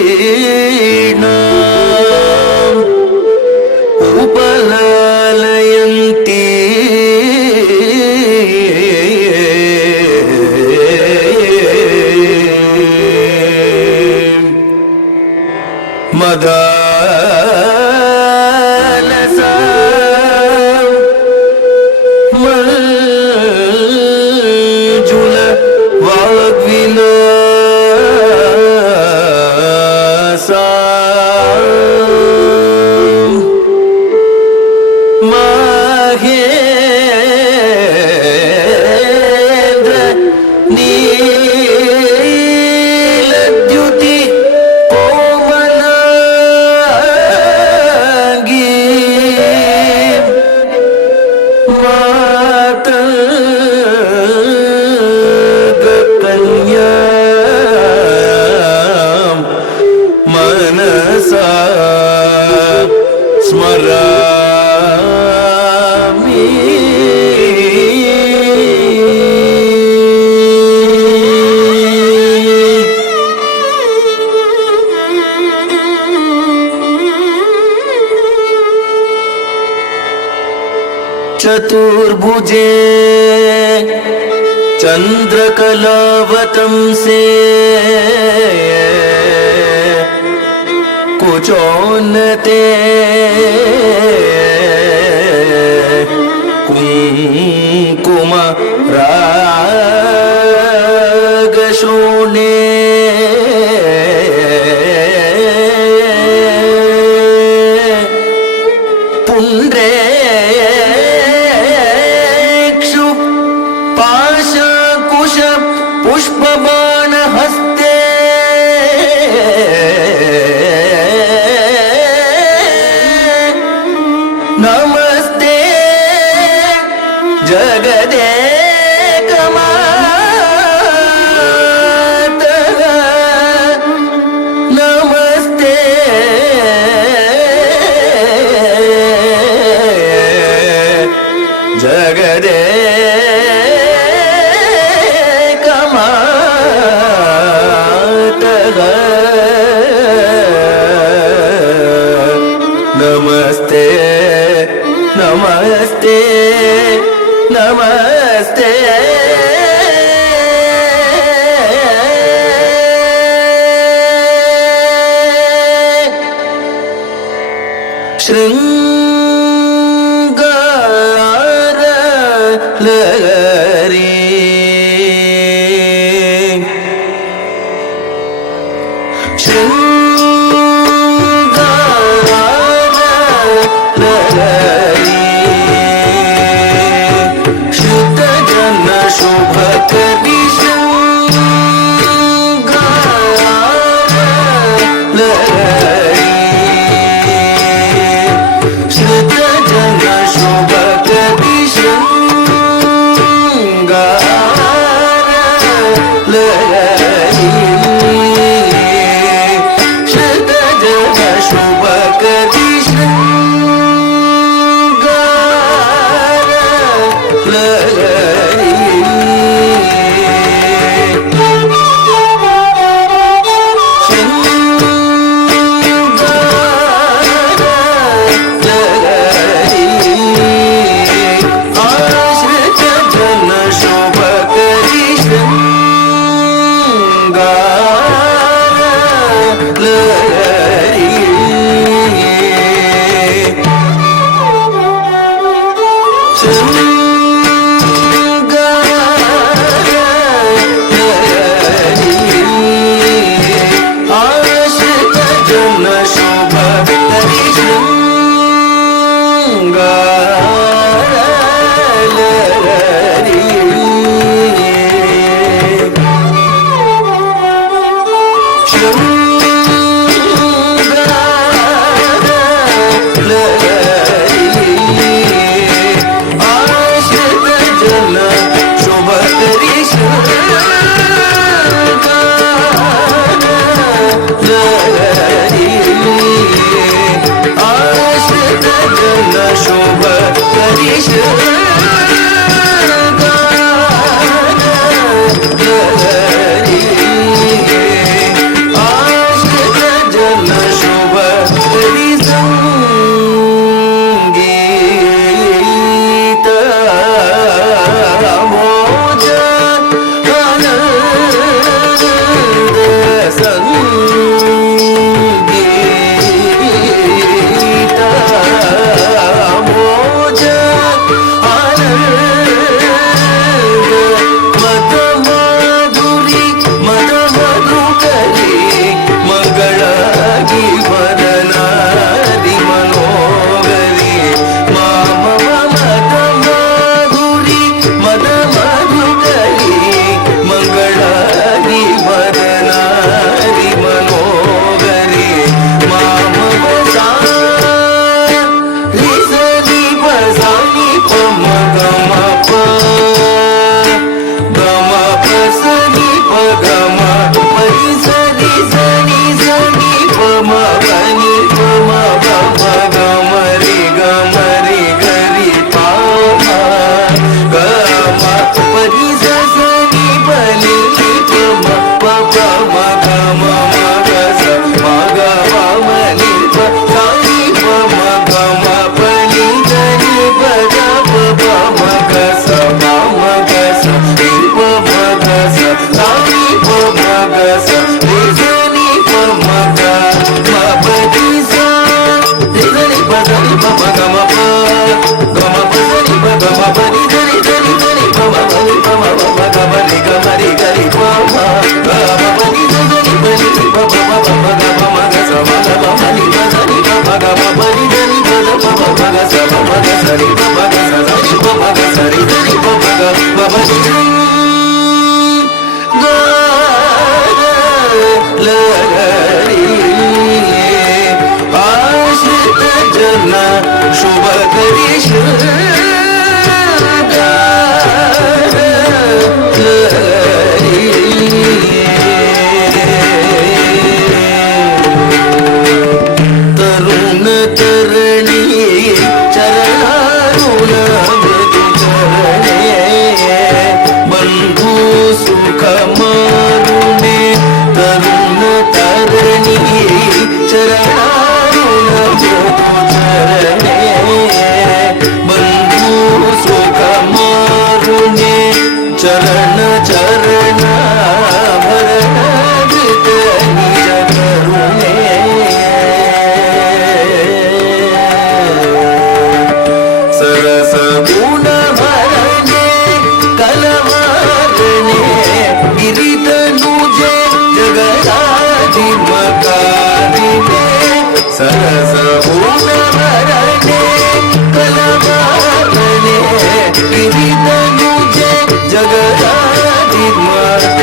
माणिक्यवीणा उपलालयन्ती मदालसा मंजुल वाग्विलासा महेन्द्र नीलद्युति मनसा स्मरामि चतुर्भुजे चंद्रकलावतंसे कुचोन्नते कुङ्कुम रागशोणे पुण्ड्रेक्षु पाशकुश पुष्पबाणहस्ते नमस्ते जगदेकमातः नमस्ते जगदेकमातः नमस्ते नमस्ते नमस्ते शृंगार लहरी लहरी श्रुत जन शुभ करी श्रृंगार लहरी जगदाधिपति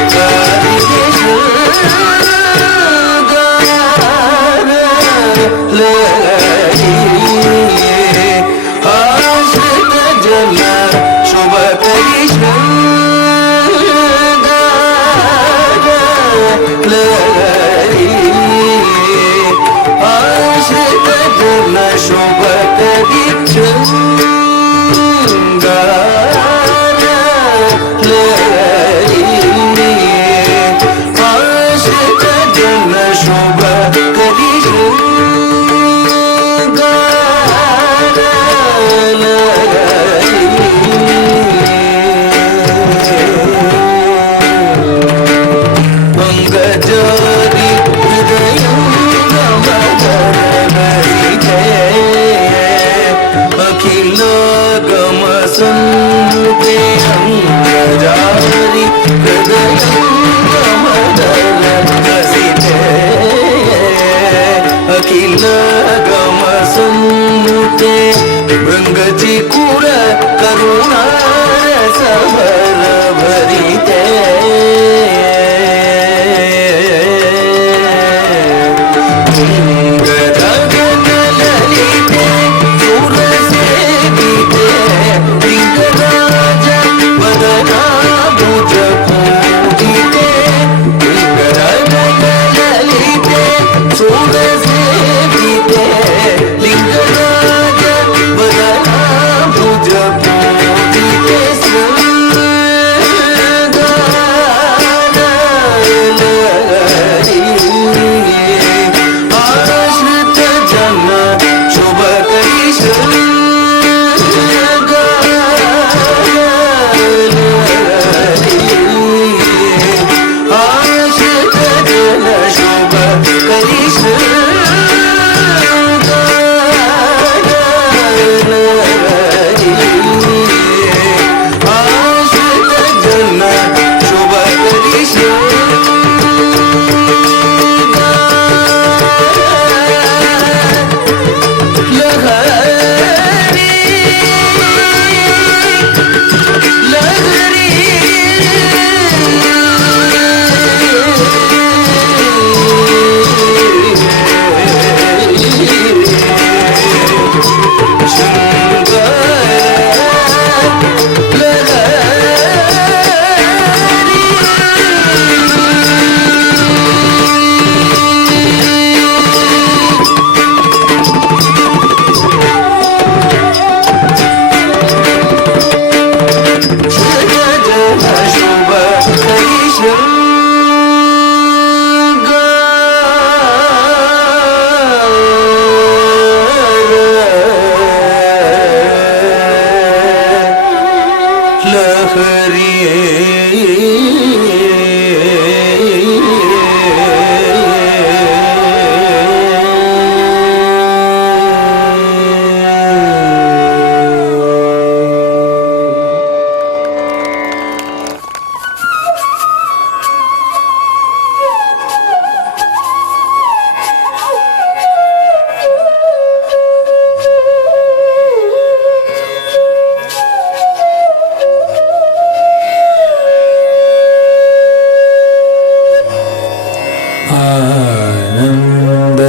आनंद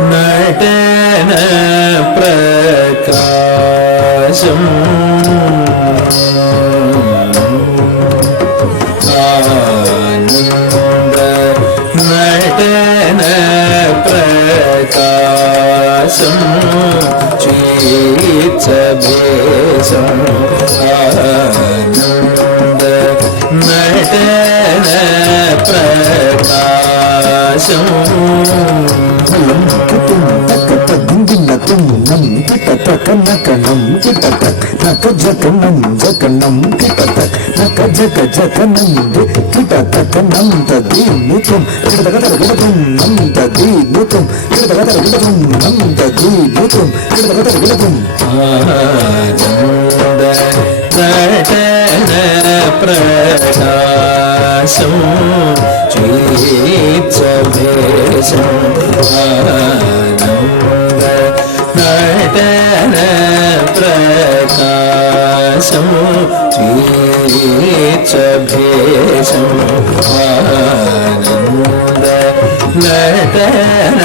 नटन प्रकाशम आनंद नटन प्रकाशम चित्सभेशम आनंद नटन प्रकाशम प्रकाशम चित्सभेशम आनंद नटन प्रकाशम चित्सभेशम आनंद नटन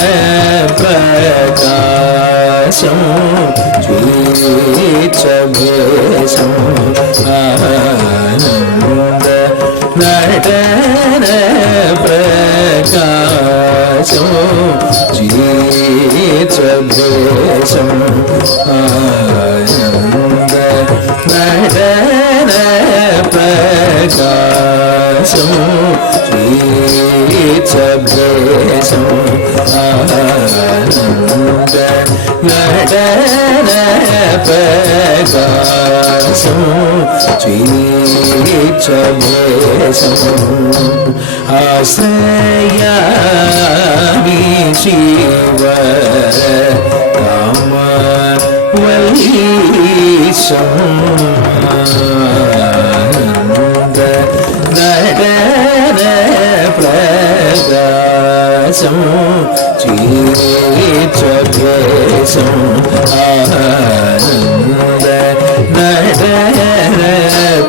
प्रकाशम चित्सभेशम आनंद नटन प्रकाशम चित्सभेशम आनंद नटन प्रकाशम चित्सभेशम आनंद नटन प्रकाशम चित्सभेशम आश्रयामि शिव कामवल्लीशम् आनंद नटन प्रकाशम चित्सभेशम आनंद नटन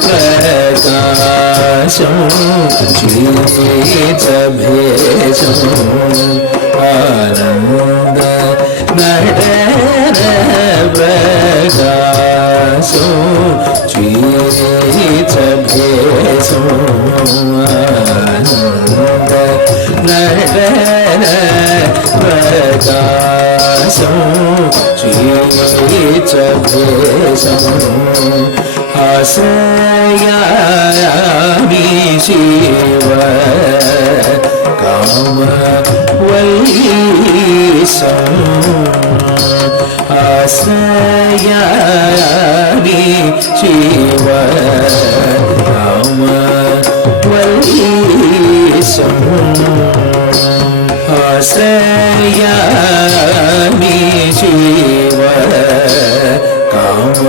प्रकाशम चित्सभेशम आनंद नटन प्रकाशम चित्सभेशम आनंद नटन प्रकाशम चित्सभेशम आश्रयामि शिव कामवल्लीशम् आश्रयामि शिव कामवल्लीशम् आश्रयामि शिव कामवल्लीशम्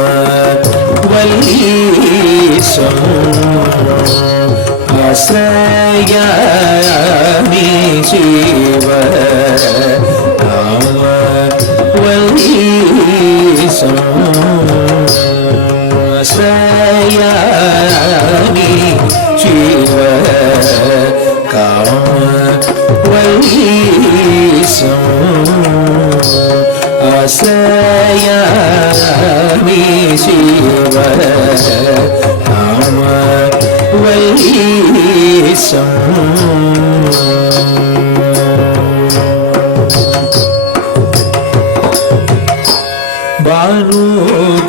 आश्रयामि शिव कामवल्लीशम् आश्रयामि शिव कामवल्लीशम् आश्रयामि शिव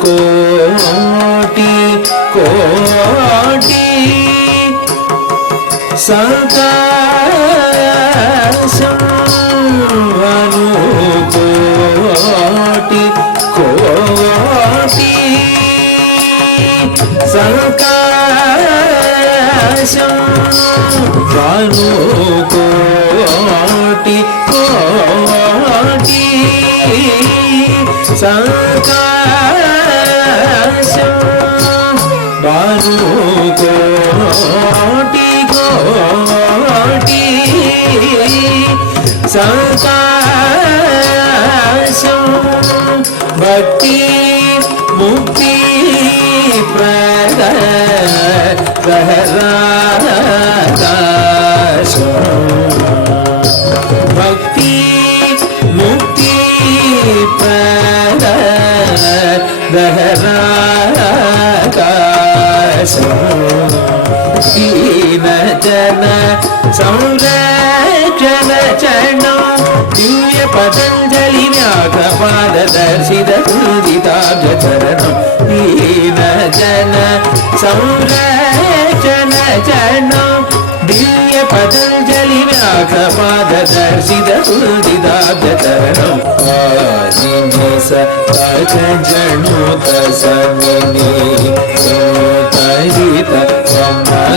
भानुकोटि कोटि సంకాశం అనుకోటి కోటి సంకాశం అనుకోటి కోటి సంకాశం కోటి కోటి సంకాశం భక్తి ముక్తి ప్రదాకాశం భక్తి ముక్తి ప్రదాకాశం దీన జన సంరక్షణ చరణం దివ్య పతంజలి వ్యాఘపాదర్శిత కుందితాభ్య చరణం దీన జన సంరక్షణ చరణం దివ్య పతంజలి వ్యాఘపాదర్శిత కుందితాభ్య చరణం ఆదినిస అజనుత సమిని తరిత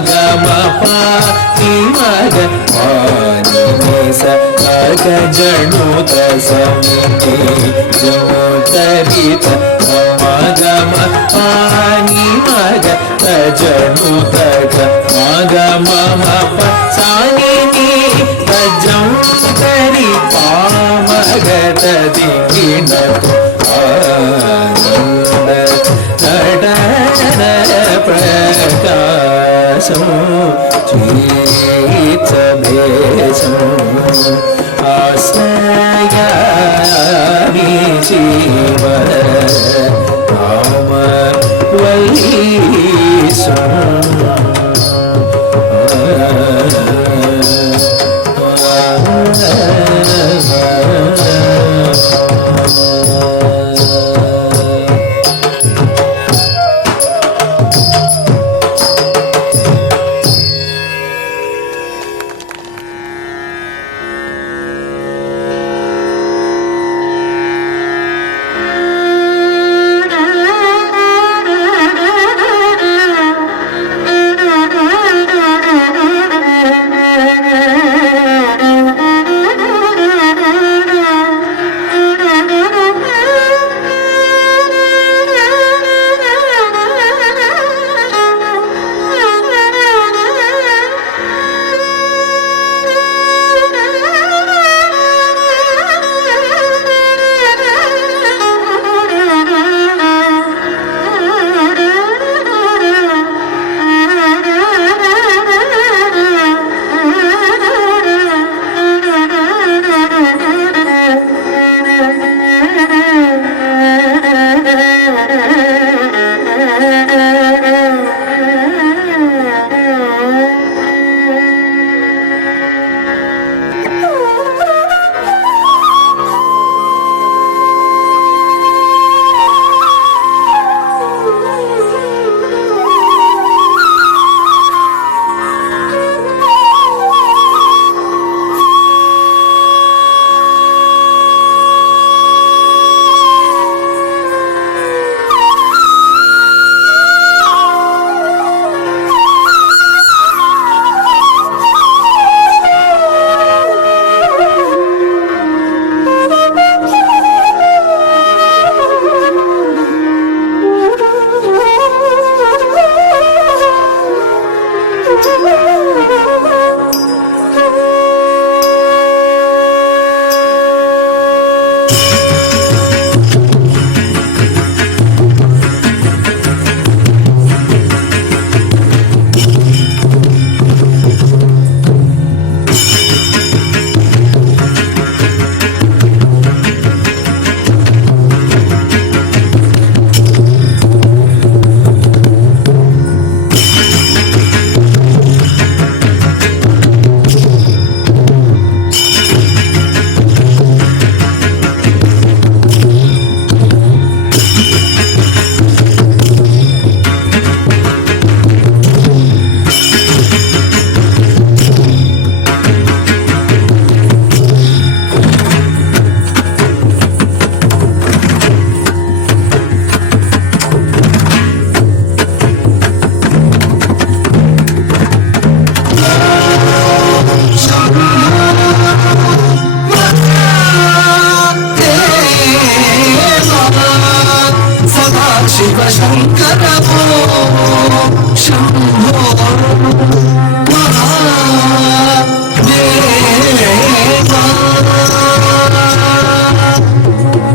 గమ పాని మగ ఆదినిస అజనుత సమిని తరిత గమ పాని మగ అజనుత గమ మప సాని గజం తరి పామగత దిగిన ప్రకాశం చీతభేశం ఆశ్రయామి శివ రామ వల్లీశం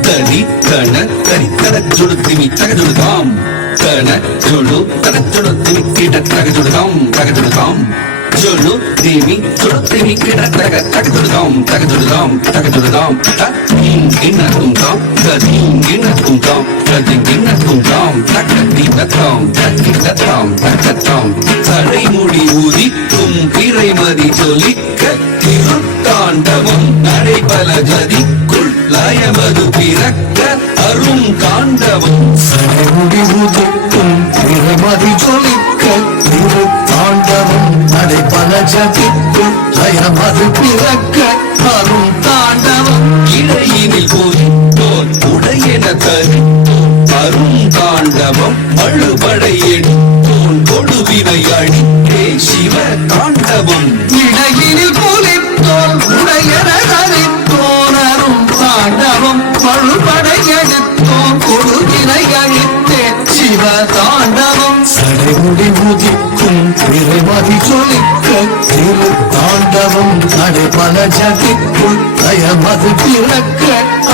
ತಡಿ ಕಣ ತರಿ ಕಡ ಜುಡುತ್ತೀವಿ ತಗ ಜುಡುಗಾಂ ಕಣ ಜುಡು ತಗ ಜುಡುತ್ತೀವಿ ಕೀಟ ತಗ ಜುಡುಗಾಂ ತಗ ಜುಡುಗಾಂ ಜುಡು ತೀವಿ ಜುಡುತ್ತೀವಿ ಕೀಟ ತಗ ತಗ ಜುಡುಗಾಂ ತಗ ಜುಡುಗಾಂ ತಗ ಜುಡುಗಾಂ ಇನ್ನ ತುಂಗಾಂ ಇನ್ನ ತುಂಗಾಂ ಇನ್ನ ತುಂಗಾಂ ತಗ தீனத்தாம் தக்கிட்டத்தாம் தக்கத்தாம் தடைமுடி ஊதி தும்பிரை மதி சொல்லிக்க திருத்தாண்டவம் நடைபல ஜதிக்குள் லயமது பிறக்க அரும் காண்டவம் சடைமுடி ஊதிக்கும் திரைமதி ஜொலிக்க திருத்தாண்டவம் நடைபல ஜதிக்குள் லயமது பிறக்க அரும் தாண்டவம் இடையினில் போதித்தோர் உடையென தரித்தோர் அரும் தாண்டவம் அழுபடையெடுத்தோன் கொடுவினை அடித்தே சிவ தாண்டவம் இடையினில் போலித்தோல் உடையன தரித்தோன் அரும் தாண்டவம் பழுபடையெடுத்தோன் கொடுவினை அழித்தே சிவ தாண்டவம் சடைமுடி உதிக்கும் திரைமதி ஜொலிக்க திரு தாண்டவம் நடைபல ஜதிக்குள் லயமது பிறக்க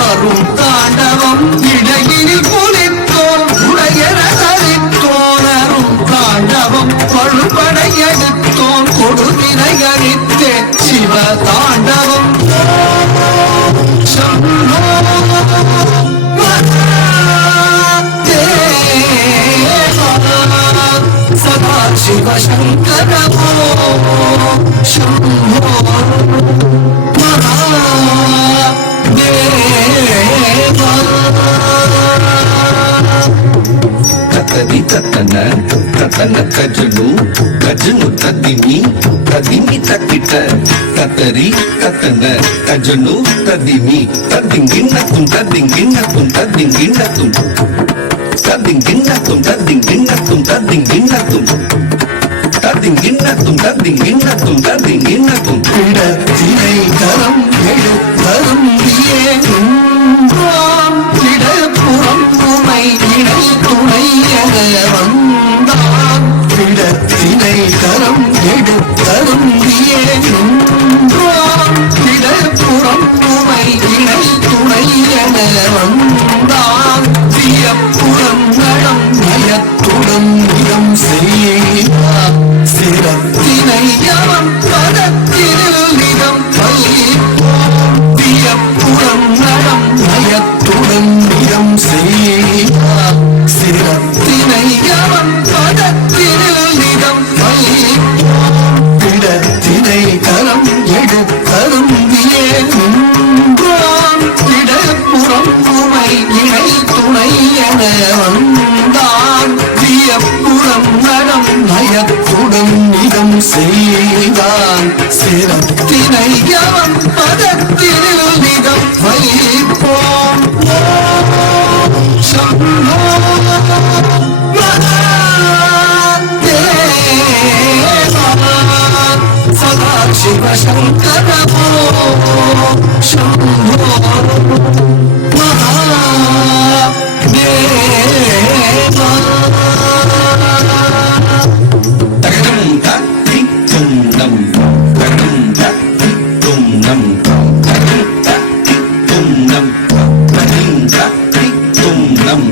அரும் தாண்டவம் இடையினில் போலித்தோல் உடையன தரித்தோன் அரும் தாண்டவம் பழுபடையெடுத்தோன் கொடுவினை அழித்தே சிவ தாண்டவம் சதா சிவ சங்கரமோ சம்போ தத்ததி தத்தன தத்தன கஜனு கஜனு தத்திமி தத்திமி தக்கிட்ட தத்தரி தத்தன கஜனு தத்திமி தத்திங்கிண்ணத்தும் தத்திங்கிண்ணத்தும் தத்திங்கிண்ணத்தும் தத்திங்கிண்ணத்தும் தத்திங்கிண்ணத்தும் தத்திங்கிண்ணத்தும் தத்திங்கிண்ணத்தும் தத்திங்கிண்ணத்தும் தத்திங்கிண்ணத்தும் இடத்தினை கரம் எழுத்தரும் இடப்புறம் உமை இணை துணை என வந்தான் இடத்தினை கரம் எடுத்தரும் இடப்புறம் உமை இணை துணை என வந்தான் தியப்புறம் நடம் நயத்துடன் இடம் செய்தார் சிரத்தினை அவன் பதத்தினில் நிலம் வைப்போம் தியப்புறம் நடம் நயத்துடன் இடம் செய்தார் சிரத்தினை அவன் பதத்தினில் நிலம் வைப்போம் இடத்தினை கரம் எடுத்தருந்தியே நின்றான் இடப்புறம் உமை இணை துணை என வந்தான் தியப்புறம் நடம் நயத்துடன் இடம் செய்தான் சிரத்தினை அவன் பதத்தினில் நிலம் வைப்போம் சம்போ சதா சிவ சங்கரமோ சம்போ தகடம் தத்தி துண்டம் தகடம் தத்தி துண்டம் தகடம் தத்தி துண்டம் தகடம் தத்தி துண்டம்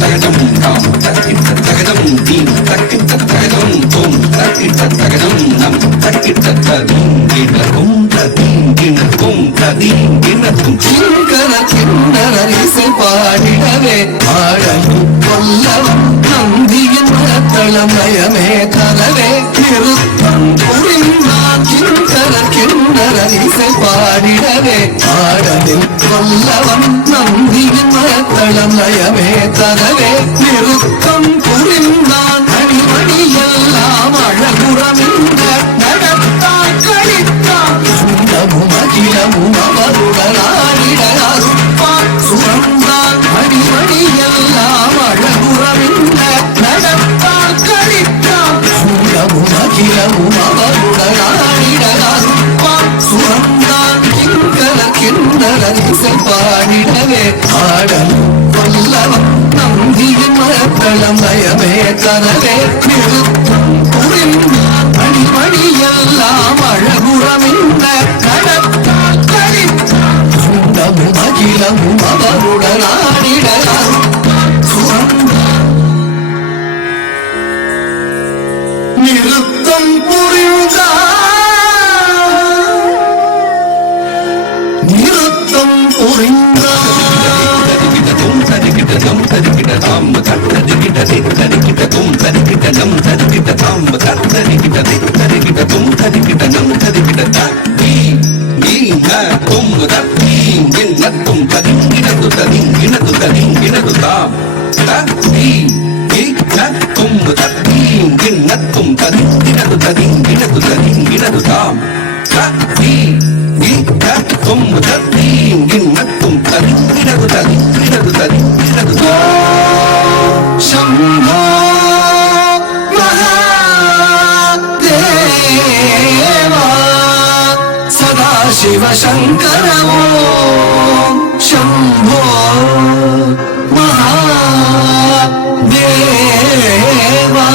தகடம் தாம் தக்கிட்ட தகடம் தீம் தக்கிட்ட தகடம் தோம் தக்கிட்ட தகடம் நம் தக்கிட்ட ததீங்கிணக்கும் ததீங்கிணக்கும் ததீங்கிணக்கும் கிங்கர கிண்ணர இசை பாடிடவே பாடலும் கொல்லவம் நந்தியின் மரத்தளமயமே தரவே நிறுத்தம் புரிந்தான் கிங்கர கிண்ணர இசை பாடிடவே பாடலில் கொல்லவம் நந்தியின் மரத்தளமயமே தரவே நிறுத்தம் புரிந்தான் அணிமணி எல்லாம் அழகுறமிந்த நடத்தான் கழித்தான் சுந்தமும் அகிலமும் அவருடனாடிடாருப்பான் சுரந்தான் அடிமணி எல்லாம் அழகுறமிந்த நடத்தான் கழித்தான் சுந்தமும் அகிலமும் அவருடனாடிடாருப்பான் சுரந்தான் கிங்கர கிண்ணர இசை பாடிடவே ஆடல் கொல்லவம் நந்தியின் மரத்தளம் நயமே தரவே நிறுத்தம் புரிந்த நிறுத்தம் शंभो महादेवा सदाशिव शंकर शंभो महादेवा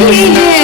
ನೀನೇ